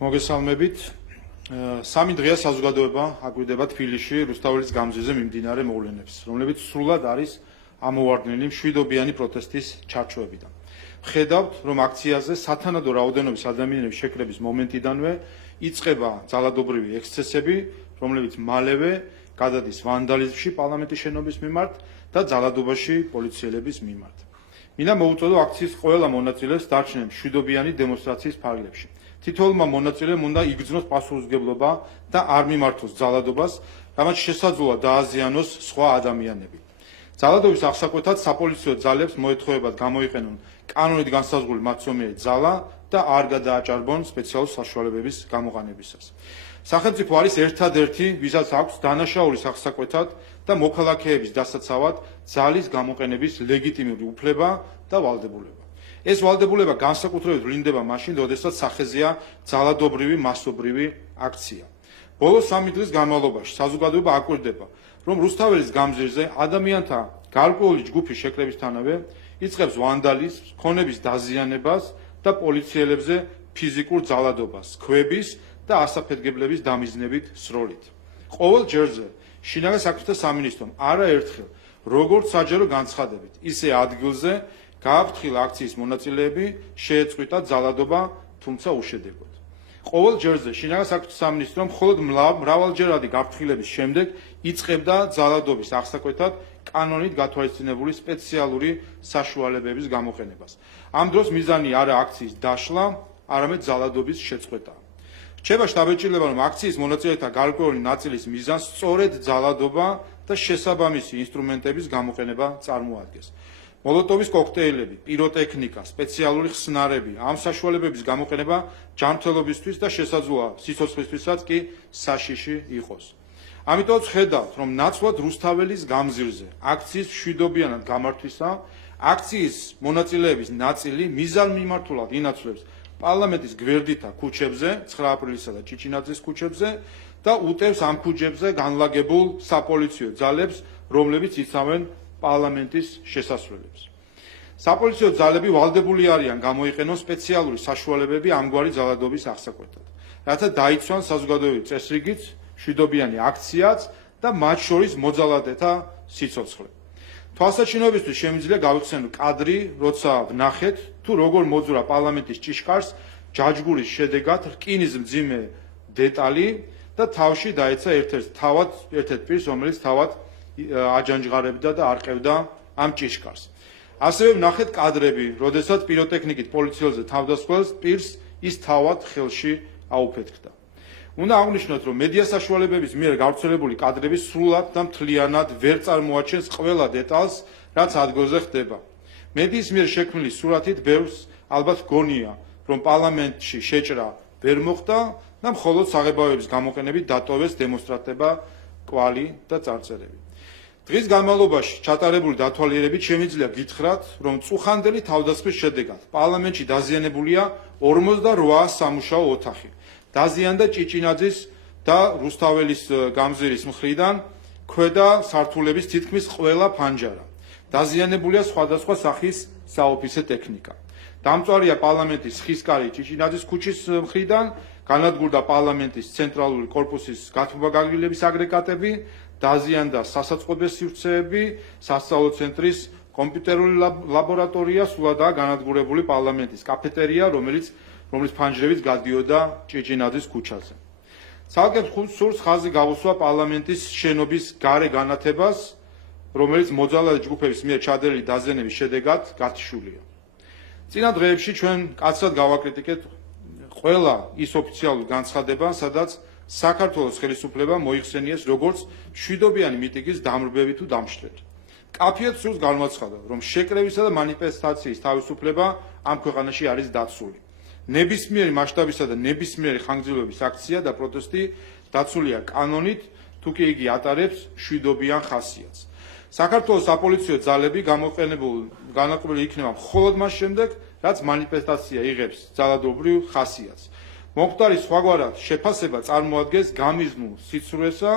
მოგესალმებით. სამი დღეა საზოგადოება აკვირდება თბილისში რუსთაველის გამზირზე მიმდინარე მოვლენებს, რომლებიც სრულად არის ამოვარდნილი მშვიდობიანი პროტესტის ჩარჩოებიდან. ვხედავთ, რომ აქციაზე სათანადო რაოდენობის ადამიანების შეკრების მომენტიდანვე იწყება ძალადობრივი ექსცესები, რომლებიც მალევე გადადის ვანდალიზმში პარლამენტის შენობის მიმართ და ძალადობაში პოლიციელების მიმართ. მინდა მოუწოდო აქციის ყველა მონაწილეს დარჩენენ მშვიდობიანი დემონსტრაციის ფარგლებში. თითოეულმა მონაწილემ უნდა იგრძნოს პასუხისმგებლობა და არ მიმართოს ძალადობას, რამაც შესაძლოა დააზიანოს სხვა ადამიანები. ძალადობის აღსაკვეთად საპოლიციო ძალებს მოეთხოვებათ გამოიყენონ კანონით განსაზღვრული მაცომიერი ძალა და არ გადააჭარბონ სპეციალური საშუალებების გამოყენებისას. სახელმწიფო არის ერთადერთი, ვისაც აქვს დანაშაულის აღსაკვეთად და მოქალაქეების დასაცავად ძალის გამოყენების ლეგიტიმური უფლება და ვალდებულება. ეს ვალდებულება განსაკუთრებით ვლინდება მაშინ, როდესაც სახეზეა ძალადობრივი მასობრივი აქცია. ბოლო 3 დღის განმავლობაში საზოგადოება აკვირდება, რომ რუსთაველის გამზირზე ადამიანთა გარკვეული ჯგუფის შეკრებისთანავე იწყებს ვანდალიზმს, ქონების დაზიანებას და პოლიციელებზე ფიზიკურ ძალადობას, ქვების და ასაფეთგებლების დამიზნებით სროლით. ყოველ ჯერზე შინაგან საქმეთა სამინისტრომ არაერთხელ, როგორც საჯარო განცხადებით, ისე ადგილზე გააფრთხილა აქციის მონაწილეები, შეეწყვიტა ძალადობა, თუმცა უშედეგოდ. ყოველ ჯერზე შინაგან საქმეთა სამინისტრომ მხოლოდ მრავალჯერადი გაფრთხილების შემდეგ იწყებდა ძალადობის აღსაკვეთად კანონით გათვალისწინებული სპეციალური საშუალებების გამოყენებას. ამ დროს მიზანი არა აქციის დაშლა, არამედ ძალადობის შეწყვეტა. რჩება შთაბეჭდილება, რომ აქციის მონაწილეთა გარკვეული ნაწილის მიზანს სწორედ ძალადობა და შესაბამისი ინსტრუმენტების გამოყენება წარმოადგენს. მოლოტოვის კოქტეილები, პიროტექნიკა, სპეციალური ხსნარები, ამ საშუალებების გამოყენება ჯანმრთელობისთვის და შესაძლოა სიცოცხლისთვისაც კი საშიში იყოს. ამიტომაც ხედავთ, რომ ნაცვლად რუსთაველის გამზირზე აქციის მშვიდობიანად გამართვისა, აქციის მონაწილეების ნაწილი მიზანმიმართულად ინაცვლებს პარლამენტის გვერდითა ქუჩებზე, 9 აპრილისა და ჭიჭინაძის ქუჩებზე და უტევს ამ ქუჩებზე განლაგებულ საპოლიციო ძალებს, რომლებიც იცავენ პარლამენტის შესასვლელებს. საპოლიციო ძალები ვალდებული არიან გამოიყენონ სპეციალური საშუალებები ამგვარი ძალადობის აღსაკვეთად, რათა დაიცვან საზოგადოებრივი წესრიგიც, მშვიდობიანი აქციაც და მათ შორის მოძალადეთა სიცოცხლე. თვალსაჩინოებისთვის შემიძლია გავიხსენოთ კადრი, როცა ვნახეთ, თუ როგორ მოძვრა პარლამენტის ჭიშკარს ჯაჯგურის შედეგად რკინის მძიმე დეტალი და თავში დაეცა ერთ-ერთ პირს, რომელიც თავად აჯანჯღარებდა და არყევდა ამ ჭიშკარს. ასევე ვნახეთ კადრები, როდესაც პიროტექნიკით პოლიციელზე თავდასხმელს პირს ის თავად ხელში აუფეთქდა. უნდა აღვნიშნოთ, რომ მედია საშუალებების მიერ გავრცელებული კადრები სრულად და მთლიანად ვერ წარმოაჩენს ყველა დეტალს, რაც ადგილზე ხდება. მედიის მიერ შექმნილი სურათით ბევრს ალბათ გონია, რომ პარლამენტში შეჭრა ვერ მოხდა და მხოლოდ საღებავების გამოყენებით დატოვეს დემონსტრატება, კვალი და წარწერები. დღის განმავლობაში ჩატარებული დათვალიერებით შემიძლია გითხრათ, რომ წუხანდელი თავდასხმის შედეგად პარლამენტში დაზიანებულია 48 სამუშაო ოთახი. დაზიანდა ჭიჭინაძის და რუსთაველის გამზირის მხრიდან ქვედა სართულების თითქმის ყველა ფანჯარა. დაზიანებულია სხვადასხვა სახის საოფისე ტექნიკა. დამწვარია პარლამენტის ხისკარი ჭიჭინაძის ქუჩის მხრიდან, განადგურდა პარლამენტის ცენტრალური კორპუსის გათბობა-გაგრილების აგრეგატები, დაზიანდა სასაწყობე სივრცეები, სასწავლო ცენტრის კომპიუტერული ლაბორატორია, სულადაა განადგურებული პარლამენტის კაფეტერია, რომლის ფანჯრებით გადიოდა ჭიჭინაძის ქუჩაზე. ცალკე სურს ხაზი გავუსვა პარლამენტის შენობის გარე განათებას, რომელიც მოძალადე ჯგუფების მიერ ჩადენილი დაზიანების შედეგად გათიშულია. წინა დღეებში ჩვენ კაცრად გავაკრიტიკეთ ყველა ის ოფიციალური განცხადება, სადაც საქართველოს ხელისუფლება მოიხსენიეს როგორც მშვიდობიანი მიტინგის დამრბევი თუ დამშლელი. კაფიეთ სურს განმაცხადა, რომ შეკრებისა და მანიფესტაციის თავისუფლება ამ ქვეყანაში არის დაცული. ნებისმიერი მასშტაბისა და ნებისმიერი ხანგრძლივობის აქცია და პროტესტი დაცულია კანონით, თუ კი იგი ატარებს მშვიდობიან ხასიათს. საქართველოს საპოლიციო ძალები განაყრებული იქნება მხოლოდ მას შემდეგ, რაც მანიფესტაცია იღებს ძალადობრივ ხასიათს. მომხდარი სხვაგვარად შეფასება წარმოადგენს გამიზნულ სიცრუესა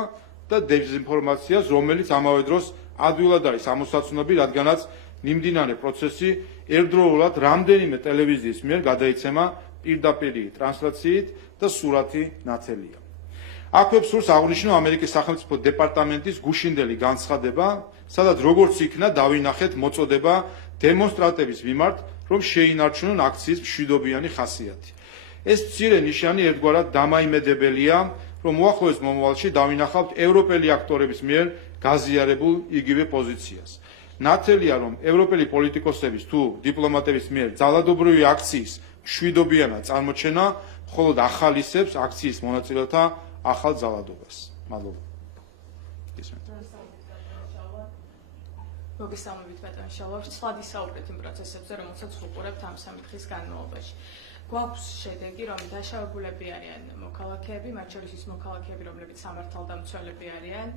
და დეზინფორმაციას, რომელიც ამავე დროს ადვილად არის ამოსაცნობი, რადგანაც მიმდინარე პროცესი ერთდროულად რამდენიმე ტელევიზიის მიერ გადაიცემა პირდაპირი ტრანსლაციით და სურათი ნათელია. აქვე სურს აღნიშნო ამერიკის სახელმწიფო დეპარტამენტის გუშინდელი განცხადება, სადაც როგორც იქნა დავინახეთ მოწოდება დემონსტრანტების მიმართ, რომ შეინარჩუნონ აქციის მშვიდობიანი ხასიათი. ეს მცირე ნიშანი ერთგვარად დამაიმედებელია, რომ უახლოეს მომავალში დავინახავთ ევროპელი აქტორების მიერ გაზიარებულ იგივე პოზიციას. ნათელია, რომ ევროპელი პოლიტიკოსების თუ დიპლომატების მიერ ძალადობრივი აქციის მშვიდობიანად წარმოჩენა მხოლოდ ახალისებს აქციის მონაწილეთა ახალ ძალადობას. მადლობა. მოგესალმებით ბატონ შალვა, ცვლად ისაუბრეთ იმ პროცესებზე, რომელსაც ვუყურებთ ამ 3 დღის განმავლობაში. გვაქვს შედეგი, რომ დაშავებულები არიან მოქალაქეები, მათ შორის ის მოქალაქეები, რომლებიც სამართალდამცველები არიან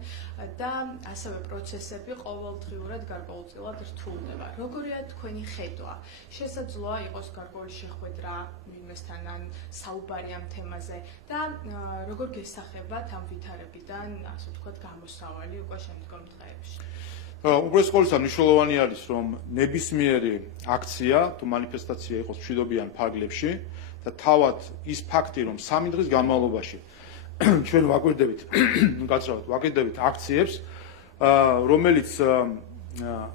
და ასევე პროცესები ყოველდღიურად გარკვეულწილად რთულდება. როგორია თქვენი ხედვა? შესაძლოა იყოს გარკვეული შეხვედრა ვინმესთან ან საუბარი ამ თემაზე და როგორ გესახებათ ამ ვითარებიდან, ასე ვთქვათ, გამოსავალი უკვე შემდგომ დღეებში? უბრალოდ ყოველთვის მნიშვნელოვანი არის, რომ ნებისმიერი აქცია თუ მანიფესტაცია იყოს მშვიდობიან ფარგლებში და თავად ის ფაქტი, რომ 3 დღის განმავლობაში ჩვენ ვაკვირდებით აქციებს, რომელიც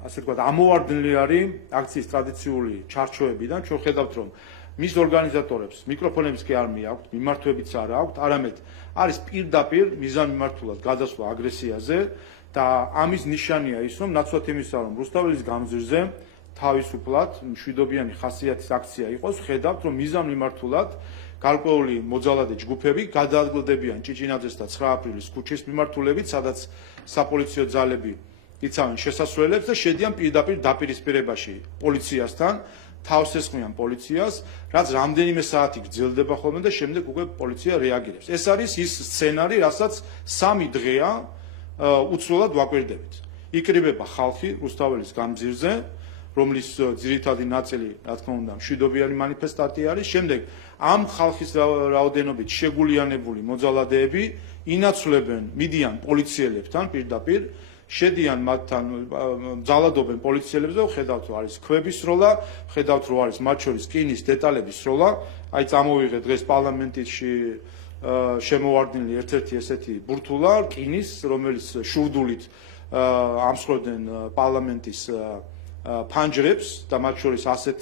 ასე ვთქვათ, ამოვარდნილი არის აქციის ტრადიციული ჩარჩოებიდან, ჩვენ ხედავთ, რომ მის ორგანიზატორებს მიკროფონების კი არ მიაქვთ, მიმართვებიც არ აქვთ, არამედ არის პირდაპირ მიზანმიმართულად გადასვლა აგრესიაზე. და ამის ნიშანია ის, რომ ნაცვლად იმისა, რომ რუსთაველის გამზირზე თავისუფლად მშვიდობიანი ხასიათის აქცია იყოს, ხედავთ, რომ მიზანმიმართულად გარკვეული მოძალადე ჯგუფები გადაადგილდებიან ჭიჭინაძეს და 9 აპრილის ქუჩის მიმართულებით, სადაც საპოლიციო ძალები იცავენ შესასვლელებს და შედიან პირდაპირ დაპირისპირებაში პოლიციასთან, თავს ესხმიან პოლიციას, რაც რამდენიმე საათი გრძელდება ხოლმე და შემდეგ უკვე პოლიცია რეაგირებს. ეს არის ის სცენარი, რასაც 3 დღეა უცვლელად ვაკვირდებით. იკრიბება ხალხი რუსთაველის გამზირზე, რომლის ძირითადი ნაწილი, რა თქმა უნდა, მშვიდობიანი მანიფესტანტი არის. შემდეგ ამ ხალხის რაოდენობით შეგულიანებული მოძალადეები ინაცვლებენ, მიდიან პოლიციელებთან პირდაპირ, შედიან მათთან, ძალადობენ პოლიციელებს და ხედავთ, რომ არის ქვების სროლა, ხედავთ, რომ არის მათ შორის რკინის დეტალების სროლა. აი წამოვიღე დღეს პარლამენტში შემოვარდნილი ერთ-ერთი ესეთი ბურთულა რკინის, რომელიც შურდულით ამსხვრევდნენ პარლამენტის ფანჯრებს და მათ შორის ასეთ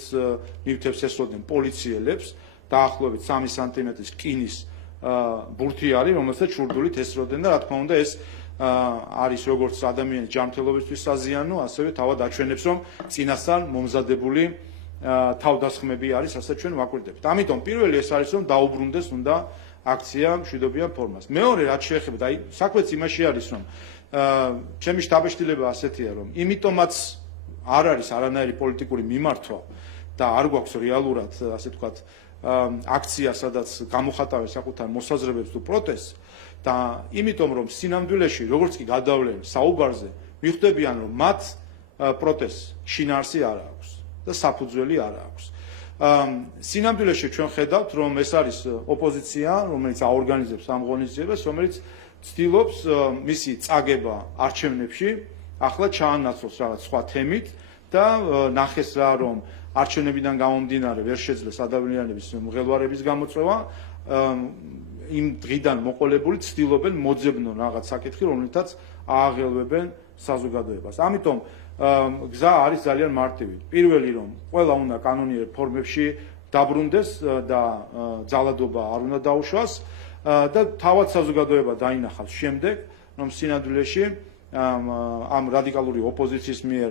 ნივთებს ესვოდნენ პოლიციელებს, დაახლოებით 3 სანტიმეტრის რკინის ბურთი არის, რომელსაც შურდულით ესროდნენ და რა თქმა უნდა ეს არის როგორც ადამიანის ჯანმრთელობისთვის საზიანო, ასევე თავად აჩვენებს, რომ წინასწარ მომზადებული თავდასხმები არის, რასაც ჩვენ ვაკვირდებით. ამიტომ პირველი ეს არის, რომ დაუბრუნდეს უნდა აქცია მშვიდობიან ფორმას. მეორე რაც შეეხება, აი საქმეც იმაში არის, რომ ჩემი შტაბეშტილება ასეთია, რომ იმიტომაც არ არის არანაირი პოლიტიკური მიმართვა და არ გვაქვს რეალურად, ასე ვთქვათ, აქცია, სადაც გამოხატავენ საკუთარ მოსაზრებებს თუ პროტესტს და იმიტომ რომ სინამდვილეში როგორც კი გადავლენ საუბარზე, მიხვდებიან, რომ მათ პროტესტს შინაარსი არ აქვს და საფუძველი არ აქვს. სინამდვილეში ჩვენ ხედავთ, რომ ეს არის ოპოზიცია, რომელიც აორგანიზებს ამ ღონისძიებას, რომელიც ცდილობს მისი წაგება არჩევნებში, ახლა ჩაანაცვლოს რაღაც სხვა თემით და ნახეს რა, რომ არჩევნებიდან გამომდინარე ვერ შეძლეს ადამიანების მღელვარების გამოწვევა, იმ დღიდან მოყოლებული ცდილობენ მოძებნონ რაღაც საკითხი, რომელთაც ააღელვებენ საზოგადოებას. ამიტომ გზა არის ძალიან მარტივი. პირველი, რომ ყველა უნდა კანონიერ ფორმებში დაბრუნდეს და ძალადობა არ უნდა დაუშვას და თავად საზოგადოება დაინახავს შემდეგ, რომ სინამდვილეში ამ რადიკალური ოპოზიციის მიერ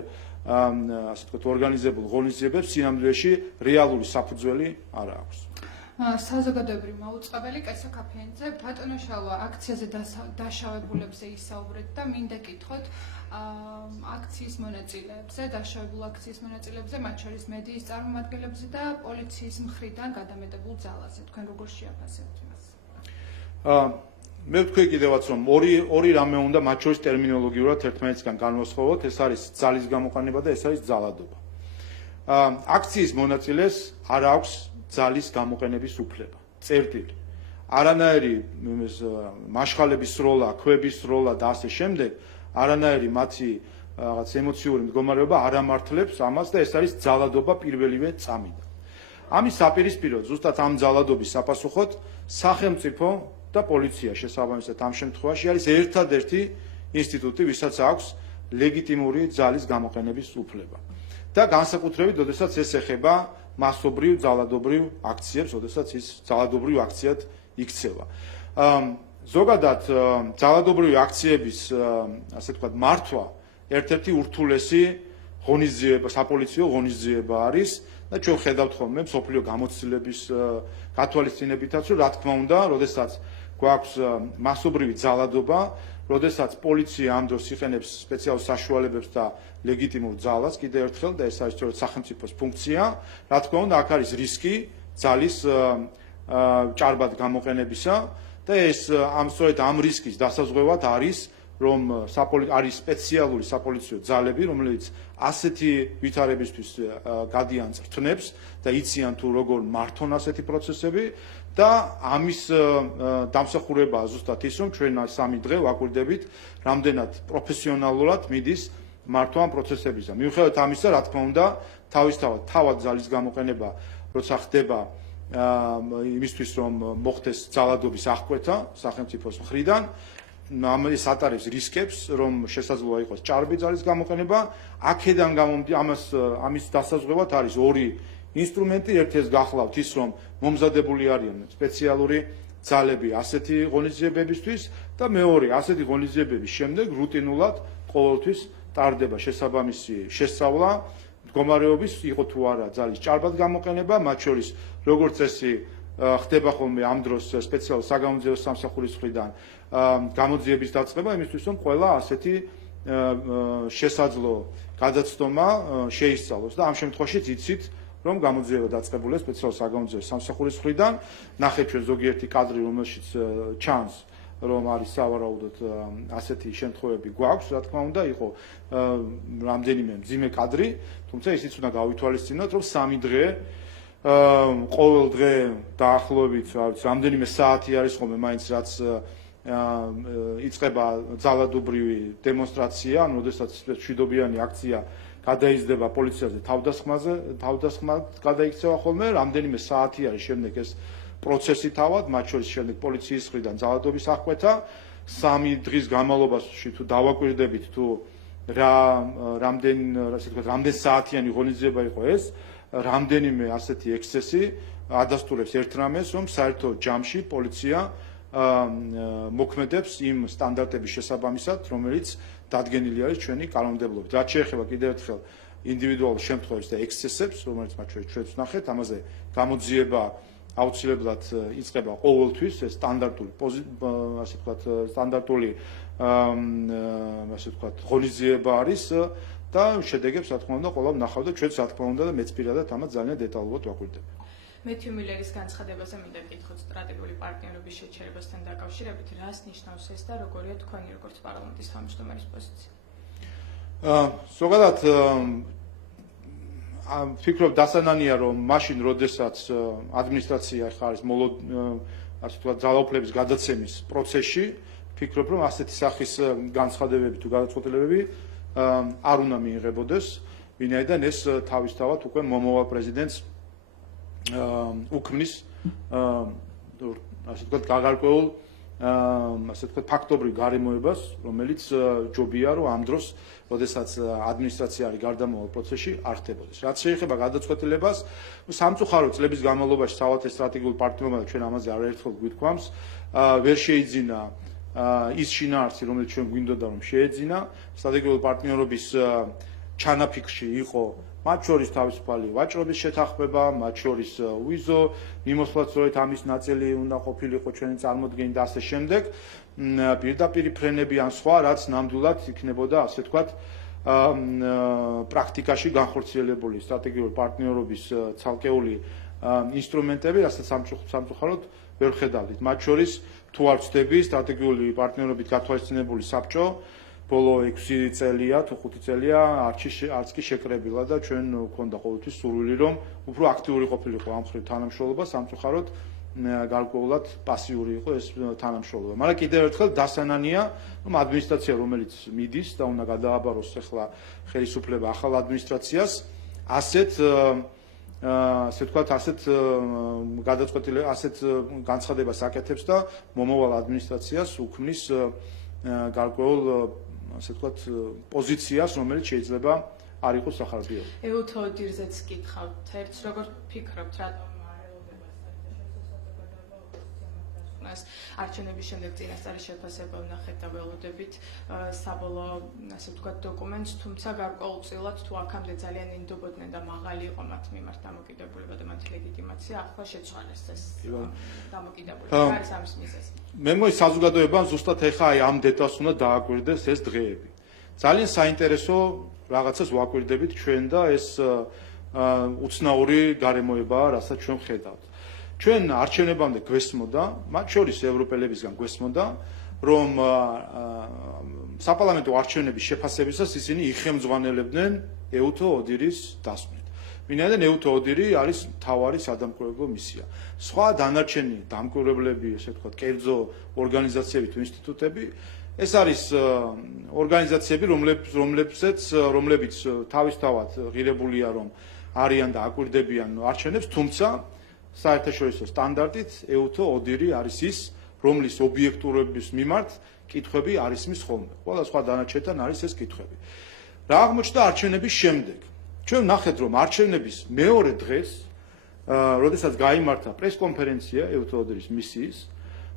ასე ვთქვათ, ორგანიზებულ ღონისძიებებს სინამდვილეში რეალური საფუძველი არ აქვს. საზოგადოებრივი მაუწყებელი კესო კაფეინზე ბატონო შალვა აქციაზე დაშავებულებზე ისაუბრეთ და მინდა კითხოთ აქციის მონაწილეებზე, დაშავებულ აქციის მონაწილეებზე, მათ შორის მედიის წარმომადგენლებზე და პოლიციის მხრიდან გადამეტებულ ძალაზე. თქვენ როგორ შეაფასებთ იმას? მე ვთქვი კიდევაც, რომ ორი რამე უნდა მათ შორის ტერმინოლოგიურად ერთმანეთისგან განვასხვაოთ, ეს არის ძალის გამოყენება და ეს არის ძალადობა. აქციის მონაწილეს არ აქვს ძალის გამოყენების უფლება. წერტილი. არანაირი მაშხალების სროლა, ქვების სროლა და ასე შემდეგ, არანაირი მათი რაღაც ემოციური მდგომარეობა არ ამართლებს ამას და ეს არის ძალადობა პირველივე წამიდან. ამის საპირისპიროდ ზუსტად ამ ძალადობის საპასუხოდ სახელმწიფო და პოლიცია შესაბამისად ამ შემთხვევაში არის ერთადერთი ინსტიტუტი, ვისაც აქვს ლეგიტიმური ძალის გამოყენების უფლება. და განსაკუთრებით, როდესაც ეს ეხება მასობრივ ძალადობრივ აქციებს, როდესაც ის ძალადობრივ აქციად იქცევა. ზოგადად ძალადობრივი აქციების ასე ვთქვათ მართვა ერთ-ერთი ურთულესი ღონისძიება, საპოლიციო ღონისძიება არის და ჩვენ ხედავთ ხოლმე მსოფლიო გამოცდილების გათვალისწინებითაც, რომ რა თქმა უნდა, როდესაც გვაქვს მასობრივი ძალადობა, როდესაც პოლიცია ამ დროს იყენებს სპეციალურ საშუალებებს და ლეგიტიმურ ძალას, კიდევ ერთხელ და ეს არის სწორედ სახელმწიფოს ფუნქცია, რა თქმა უნდა, აქ არის რისკი ძალის ჭარბად გამოყენებისა და ეს სწორედ ამ რისკის დასაზღვევად არის რომ არის სპეციალური საპოლიციო ძალები, რომლებიც ასეთი ვითარებისთვის გადიან წრთნებს და იციან თუ როგორ მართონ ასეთი პროცესები და ამის დამსახურებაა ზუსტად ის, რომ ჩვენ სამი დღე ვაკვირდებით, რამდენად პროფესიონალურად მიდის მართვა ამ პროცესებისა. მიუხედავად ამისა, რა თქმა უნდა, თავად ძალის გამოყენება, როცა ხდება იმისთვის, რომ მოხდეს ძალადობის აღკვეთა სახელმწიფოს მხრიდან, ეს ატარებს რისკებს, რომ შესაძლოა იყოს ჭარბი ძალის გამოყენება. აქედან ამის დასაზღვევად არის ორი ინსტრუმენტი, ერთი ეს გახლავთ ის, რომ მომზადებული არიან სპეციალური ძალები ასეთი ღონისძიებებისთვის და მეორე, ასეთი ღონისძიებების შემდეგ რუტინულად ყოველთვის ტარდება შესაბამისი შესწავლა მდგომარეობის იყო თუ არა ძალის ჭარბად გამოყენება, მათ შორის როგორც წესი ხდება ხოლმე ამ დროს სპეციალურ საგამოძიებო სამსახურის მხრიდან გამოძიების დაწყება იმისთვის, რომ ყველა ასეთი შესაძლო გადაცდომა შეისწავლოს და ამ შემთხვევაშიც იცით, რომ გამოძიება დაწყებულია სპეციალურ საგამოძიებო სამსახურის მხრიდან. ნახეთ ჩვენ ზოგიერთი კადრი, რომელშიც ჩანს, რომ არის სავარაუდოდ ასეთი შემთხვევები გვაქვს, რა თქმა უნდა, იყო რამდენიმე მძიმე კადრი, თუმცა ისიც უნდა გავითვალისწინოთ, რომ 3 დღე ყოველ დღე დაახლოებით რამდენიმე საათი არის ხოლმე მაინც რაც იწყება ძალადობრივი დემონსტრაცია, ანუ როდესაც მშვიდობიანი აქცია გადაიზრდება პოლიციაზე თავდასხმად გადაიქცევა ხოლმე, რამდენიმე საათი არის შემდეგ ეს პროცესი თავად, მათ შორის შემდეგ პოლიციის მხრიდან ძალადობის აღკვეთა. 3 დღის განმავლობაში თუ დავაკვირდებით თუ რამდენ საათიანი ღონისძიება იყო ეს, რამდენიმე ასეთი ექსცესი ადასტურებს ერთ რამეს, რომ საერთო ჯამში პოლიცია მოქმედებს იმ სტანდარტების შესაბამისად, რომელიც დადგენილი არის ჩვენი კანონმდებლობით. რაც შეეხება კიდევ ერთხელ ინდივიდუალურ შემთხვევებს და ექსცესებს, რომელიც მათ შორის ჩვენც ვნახეთ, ამაზე გამოძიება აუცილებლად იწყება ყოველთვის, ეს სტანდარტული ასე ვთქვათ, სტანდარტული ასე ვთქვათ, ღონისძიება არის და შედეგებს რა თქმა უნდა ყველა ვნახავ და ჩვენც რა თქმა უნდა და მეც პირადად ამას ძალიან დეტალურად ვაკვირდები. მეთიუ მილერის განცხადებაზე მინდა გითხოთ სტრატეგიული პარტნიორობის შეჩერებასთან დაკავშირებით, რას ნიშნავს ეს და როგორია თქვენი როგორც პარლამენტის თავმჯდომარის პოზიცია? ზოგადად ვფიქრობ დასანანია, რომ მაშინ, როდესაც ადმინისტრაცია ხა არის ასე ვთქვათ, ძალაუფლების გადაცემის პროცესში, ვფიქრობ, რომ ასეთი სახის განცხადებები თუ გადაწყვეტილებები არ უნდა მიიღებოდეს, ვინაიდან ეს თავისთავად უკვე მომავალ პრეზიდენტს უქმნის ასე ვთქვათ, გაღარკვეულ ასე ვთქვათ, ფაქტობრივ გარემოებას, რომელიც ჯობია, რომ ამ დროს, როდესაც ადმინისტრაცია არის გარდამავალ პროცესში, არ ხდებოდეს. რაც შეეხება გადაწყვეტილებას, სამწუხარო წლების განმავლობაში თავად ეს სტრატეგიული პარტნიორობა და ჩვენ ამაზე არაერთხელ გვითქვამს, ვერ შეიძინა ის შინაარსი, რომელიც ჩვენ გვინდოდა რომ შეეძინა, სტრატეგიული პარტნიორობის ჩანაფიქრში იყო მათ შორის თავისუფალი ვაჭრობის შეთანხმება, მათ შორის ვიზო, მიმოსვლაც სწორედ ამის ნაწილი უნდა ყოფილიყო ჩვენი წარმოდგენით და ასე შემდეგ, პირდაპირი ფრენები ან სხვა, რაც ნამდვილად იქნებოდა, ასე ვთქვათ, პრაქტიკაში განხორციელებული სტრატეგიული პარტნიორობის ცალკეული ინსტრუმენტები, რასაც სამწუხაროდ ვერ ხედავთ. მათ შორის თუ არ ვწდები, სტრატეგიული პარტნიორობით გათვალისწინებული საბჭო ბოლო 6 წელია თუ 5 წელია არც კი შეკრებილა და ჩვენ გვქონდა ყოველთვის სურვილი, რომ უფრო აქტიური ყოფილიყო ამ მხრივ თანამშრომლობა, სამწუხაროდ გარკვეულად პასიური იყო ეს თანამშრომლობა. მაგრამ კიდევ ერთხელ დასანანია, რომ ადმინისტრაცია, რომელიც მიდის და უნდა გადააბაროს ახლა ხელისუფლება ახალ ადმინისტრაციას, ასეთ ასე ვთქვათ, ასეთ გადაწყვეტილებას, ასეთ განცხადებას აკეთებს და მომავალ ადმინისტრაციას უქმნის გარკვეულ, ასე ვთქვათ, პოზიციას, რომელიც შეიძლება არ იყოს სახარბიელო. ეუთოდირზეც გითხავთ, ერთს როგორ ფიქრობთ, რატომ არჩევნების შემდეგ წინასწარი შეფასება ვნახეთ და ველოდებით საბოლოო, ასე ვთქვათ, დოკუმენტს, თუმცა გარკვეულწილად თუ აქამდე ძალიან ინდობოდნენ და მაღალი იყო მათ მიმართ დამოკიდებულება და მათი ლეგიტიმაცია, ახლა შეცვალეს ეს დამოკიდებულება. რა არის ამის მიზეზი? მე მგონი საზოგადოებამ ზუსტად ეხა აი ამ დეტალს უნდა დააკვირდეს ეს დღეები. ძალიან საინტერესო რაღაცას ვაკვირდებით ჩვენ და ეს უცნაური გარემოებაა, რასაც ჩვენ ხედავთ. ჩვენ არჩევნებამდე გვესმოდა, მათ შორის ევროპელებისგან გვესმოდა, რომ საპარლამენტო არჩევნების შეფასებისას ისინი იხელმძღვანელებდნენ ეუთო ოდირის დასკვნით. ვინაიდან ეუთო ოდირი არის მთავარი სადამკვირვებლო მისია. სხვა დანარჩენი დამკვირვებლები, ესე ვთქვათ, კერძო ორგანიზაციები თუ ინსტიტუტები, ეს არის ორგანიზაციები, რომლებიც თავისთავად ღირებულია, რომ არიან და აკვირდებიან არჩევნებს, თუმცა საერთაშორისო სტანდარტით ეუთო ოდირი არის ის, რომლის ობიექტურობის მიმართ კითხვები არ ისმის ხოლმე. ყველა სხვა დანარჩენთან არის ეს კითხვები. რა აღმოჩნდა არჩევნების შემდეგ? ჩვენ ვნახეთ, რომ არჩევნების მეორე დღეს, როდესაც გაიმართა პრესკონფერენცია ეუთო ოდირის მისიის,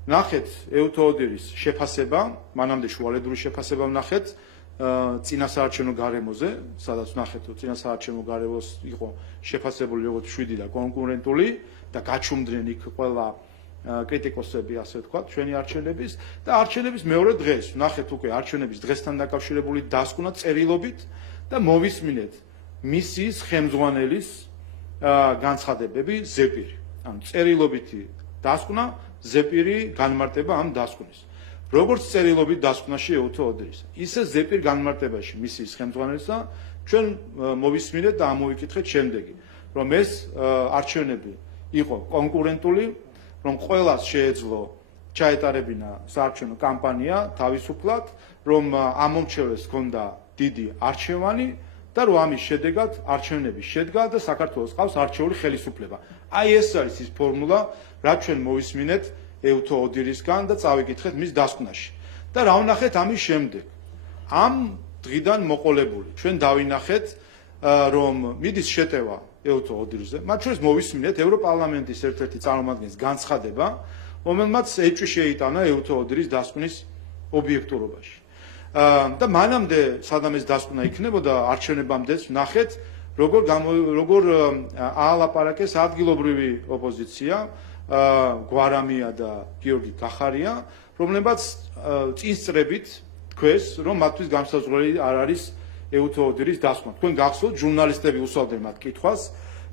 ვნახეთ ეუთო ოდირის შეფასება, მანამდე შუალედური შეფასება ვნახეთ წინასაარჩევნო გარემოზე, სადაც ვნახეთ, რომ წინასაარჩევნო გარემოს იყო შეფასებული როგორც 7 და კონკურენტული და გაჩუმდნენ იქ ყველა კრიტიკოსები, ასე ვთქვათ, ჩვენი არჩევნების და არჩევნების მეორე დღეს ვნახეთ უკვე არჩევნების დღესთან დაკავშირებული დასკვნა წერილობით და მოვისმინეთ მისიის ხელმძღვანელის განცხადებები ზეპირი. ანუ წერილობითი დასკვნა, ზეპირი განმარტება ამ დასკვნის. როგორც წერილობით დასკვნაში ეუთო ოდირისა, ისე ზეპირ განმარტებაში მისიის ხელმძღვანელისა ჩვენ მოვისმინეთ და ამოვიკითხეთ შემდეგი, რომ ეს არჩევნები იყო კონკურენტული, რომ ყველას შეეძლო ჩაეტარებინა საარჩევნო კამპანია თავისუფლად, რომ ამომრჩევლებს ჰქონდა დიდი არჩევანი და რომ ამის შედეგად არჩევნები შედგა და საქართველოს ყავს არჩეული ხელისუფლება. აი ეს არის ის ფორმულა, რაც ჩვენ მოვისმინეთ ეუთო ოდირისგან და წავიკითხეთ მის დასკვნაში. და რა ვნახეთ ამის შემდეგ? ამ დღიდან მოყოლებული ჩვენ დავინახეთ, რომ მიდის შეტევა ეუთო ოდირზე, მათ შორის მოვისმინეთ ევროპარლამენტის ერთ-ერთი წარმომადგენლის განცხადება, რომელმაც ეჭვი შეიტანა ეუთო ოდირის დასკვნის ობიექტურობაში. და მანამდე სადამ ეს დასკვნა იქნებოდა არჩევნებამდეც ვნახეთ, როგორ აალაპარაკეს ადგილობრივი ოპოზიცია, გვარამია და გიორგი კახარია, რომლებაც წინსწრებით თქვეს, რომ მათთვის განსაზღვრელი არ არის ეუთო ოდირის დასკვნა. თქვენ გახსოვთ, ჟურნალისტები უსვამდნენ მათ კითხვას,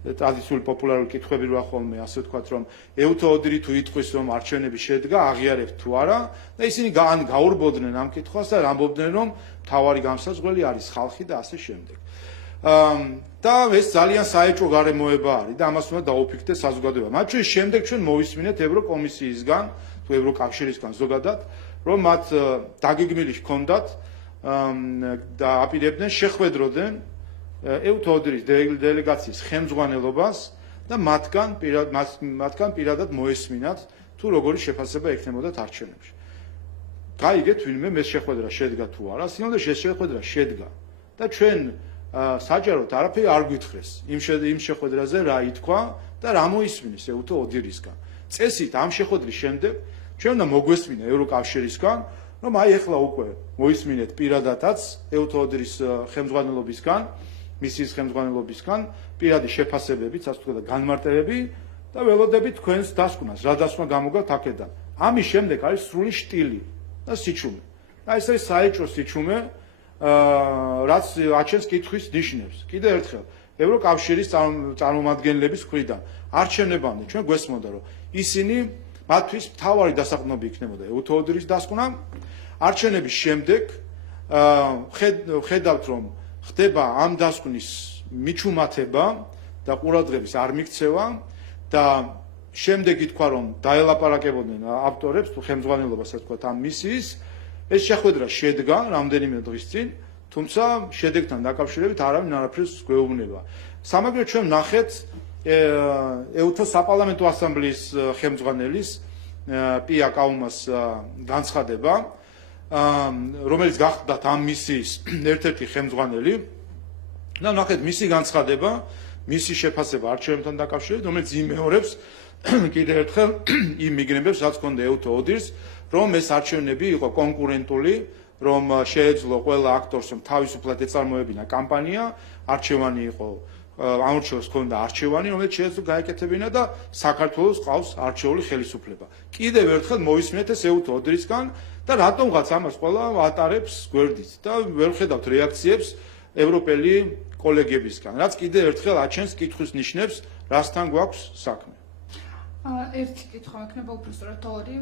ტრადიციული პოპულარული კითხვები რა ხოლმე, ასე ვთქვათ, რომ ეუთო ოდირი თუ იტყვის, რომ არჩევნები შედგა, აღიარებთ თუ არა, და ისინი გაურბოდნენ ამ კითხვას და ამბობდნენ, რომ მთავარი განსაზღვრელი არის ხალხი და ასე შემდეგ. და ეს ძალიან საეჭვო გარემოება არის და ამას უნდა დაუფიქრდეს საზოგადოება. მათ შორის შემდეგ ჩვენ მოვისმინეთ ევროკომისიისგან თუ ევროკავშირისგან ზოგადად, რომ მათ დაგეგმილი ჰქონდათ და აპირებდნენ შეხვედროდნენ ეუთო ოდირის დელეგაციის ხელმძღვანელობას და მათგან პირადად მოესმინათ თუ როგორი შეფასება ექნებოდათ არჩევნებში. გაიგეთ ვინმე ეს შეხვედრა შედგა თუ არა, სინამდვილეში ეს შეხვედრა შედგა და ჩვენ საჯაროდ არაფერი არ გვითხრეს იმ შეხვედრაზე რა ითქვა და რა მოისმინეს ეუთო ოდირისგან. წესით ამ შეხვედრის შემდეგ ჩვენ უნდა მოგვესმინა ევროკავშირისგან, რომ აი ეხლა უკვე მოისმინეთ პირადადაც ეუთო ოდირის ხელმძღვანელობისგან, მისიის ხელმძღვანელობისგან პირადი შეფასებებიც, ასე ვთქვათ, განმარტებები და ველოდებით თქვენს დასკვნას, რა დასკვნა გამოგავთ აქედან. ამის შემდეგ არის სრული შტილი და სიჩუმე. და ეს არის საეჭვო სიჩუმე, რაც აჩენს კითხვის ნიშნებს. კიდევ ერთხელ, ევროკავშირის წარმომადგენლების მხრიდან არჩევნებამდე ჩვენ გვესმოდა, რომ ისინი მათთვის მთავარი დასაყრდნობი იქნებოდა ეუთო ოდირის დასკვნა. არჩევნების შემდეგ ხედავთ, რომ ხდება ამ დასკვნის მიჩუმათება და ყურადღების არ მიქცევა და შემდეგ ითქვა, რომ დაელაპარაკებოდნენ ავტორებს თუ ხელმძღვანელობას, ასე ვთქვათ, ამ მისიის. ეს შეხვედრა შედგა რამდენიმე დღის წინ, თუმცა შედეგთან დაკავშირებით არავინ არაფერს გვეუბნება. სამაგრო ჩვენ ვნახეთ ეუთოს საპარლამენტო ასამბლეის ხელმძღვანელის პია კაუმას განცხადება, რომელიც გახდათ ამ მისიის ერთ-ერთი ხელმძღვანელი. და ნახეთ მისი განცხადება, მისი შეფასება არჩევნებთან დაკავშირებით, რომელიც იმეორებს კიდევ ერთხელ იმ მიგრებებს, რაც ჰქონდა ეუთო ოდირს, რომ ეს არჩევნები იყო კონკურენტული, რომ შეეძლო ყველა აქტორს თავისუფლად ეწარმოებინა კამპანია, არჩევანი იყო ამორჩეულს ჰქონდა არჩევანი, რომელიც შეეძლო გაეკეთებინა და საქართველოს ყავს არჩეული ხელისუფლება. კიდევ ერთხელ მოისმინეთ ეს ეუთო ოდრისგან და რატომღაც ამას ყველა ატარებს გვერდით და ვერ ხედავთ რეაქციებს ევროპელი კოლეგებისგან, რაც კიდევ ერთხელ აჩენს კითხვის ნიშნებს, რასთან გვაქვს საქმე. ერთი კითხვა მექნება უბრალოდ ორი.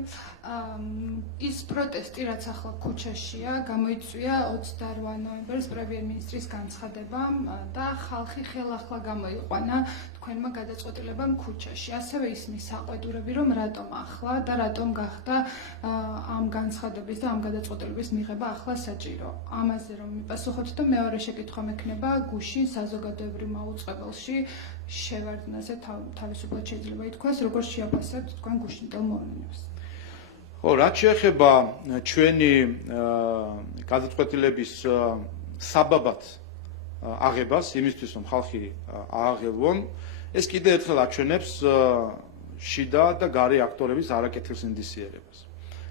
ის პროტესტი, რაც ახლა ქუჩაშია, გამოიწვია 28 ნოემბერს პრემიერ-მინისტრის განცხადებამ და ხალხი ხელახლა გამოიყვანა თქვენმა გადაწყვეტილებამ ქუჩაში. ასევე ისმის საყვედურები, რომ რატომ ახლა და რატომ გახდა ამ განცხადების და ამ გადაწყვეტილების მიღება ახლა საჭირო. ამაზე რომ მიპასუხოთ და მეორე შეკითხვა მექნება გუშინ საზოგადოებრივ მაუწყებელში შევარდნაზე თავისუფლად შეიძლება ითქვას, როგორც შეაფასებთ თქვენ გუშინდელ მოვლენებს. ხო, რაც შეეხება ჩვენი გადაწყვეტილების საბაბად აღებას, იმისთვის რომ ხალხი ააღელვონ, ეს კიდევ ერთხელ აჩვენებს შიდა და გარე აქტორების არაკეთილ სინდისიერებას.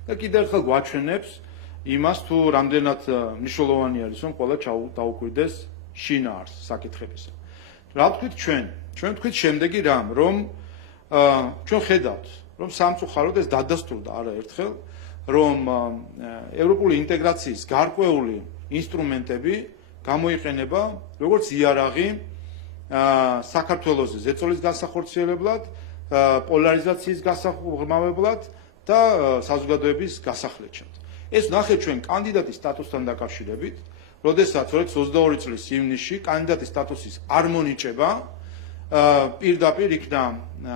და კიდევ ერთხელ გვაჩვენებს იმას, თუ რამდენად მნიშვნელოვანი არის, რომ ყველა დაუკვირდეს შინაარს საკითხებისა. რა ვთქვით ჩვენ? ჩვენ ვთქვით შემდეგი რამ, რომ ჩვენ ხედავთ, რომ სამწუხაროდ ეს დადასტურდა არაერთხელ, რომ ევროპული ინტეგრაციის გარკვეული ინსტრუმენტები გამოიყენება როგორც იარაღი საქართველოს ზეწოლის გასახორციელებლად, პოლარიზაციის გასაღრმავებლად და საზოგადოების გასახლეჩად. ეს ნახეთ ჩვენ კანდიდატის სტატუსთან დაკავშირებით, როდესაც 2022 წლის ივნისში კანდიდატის სტატუსის არ მონიჭება პირდაპირ იქნა,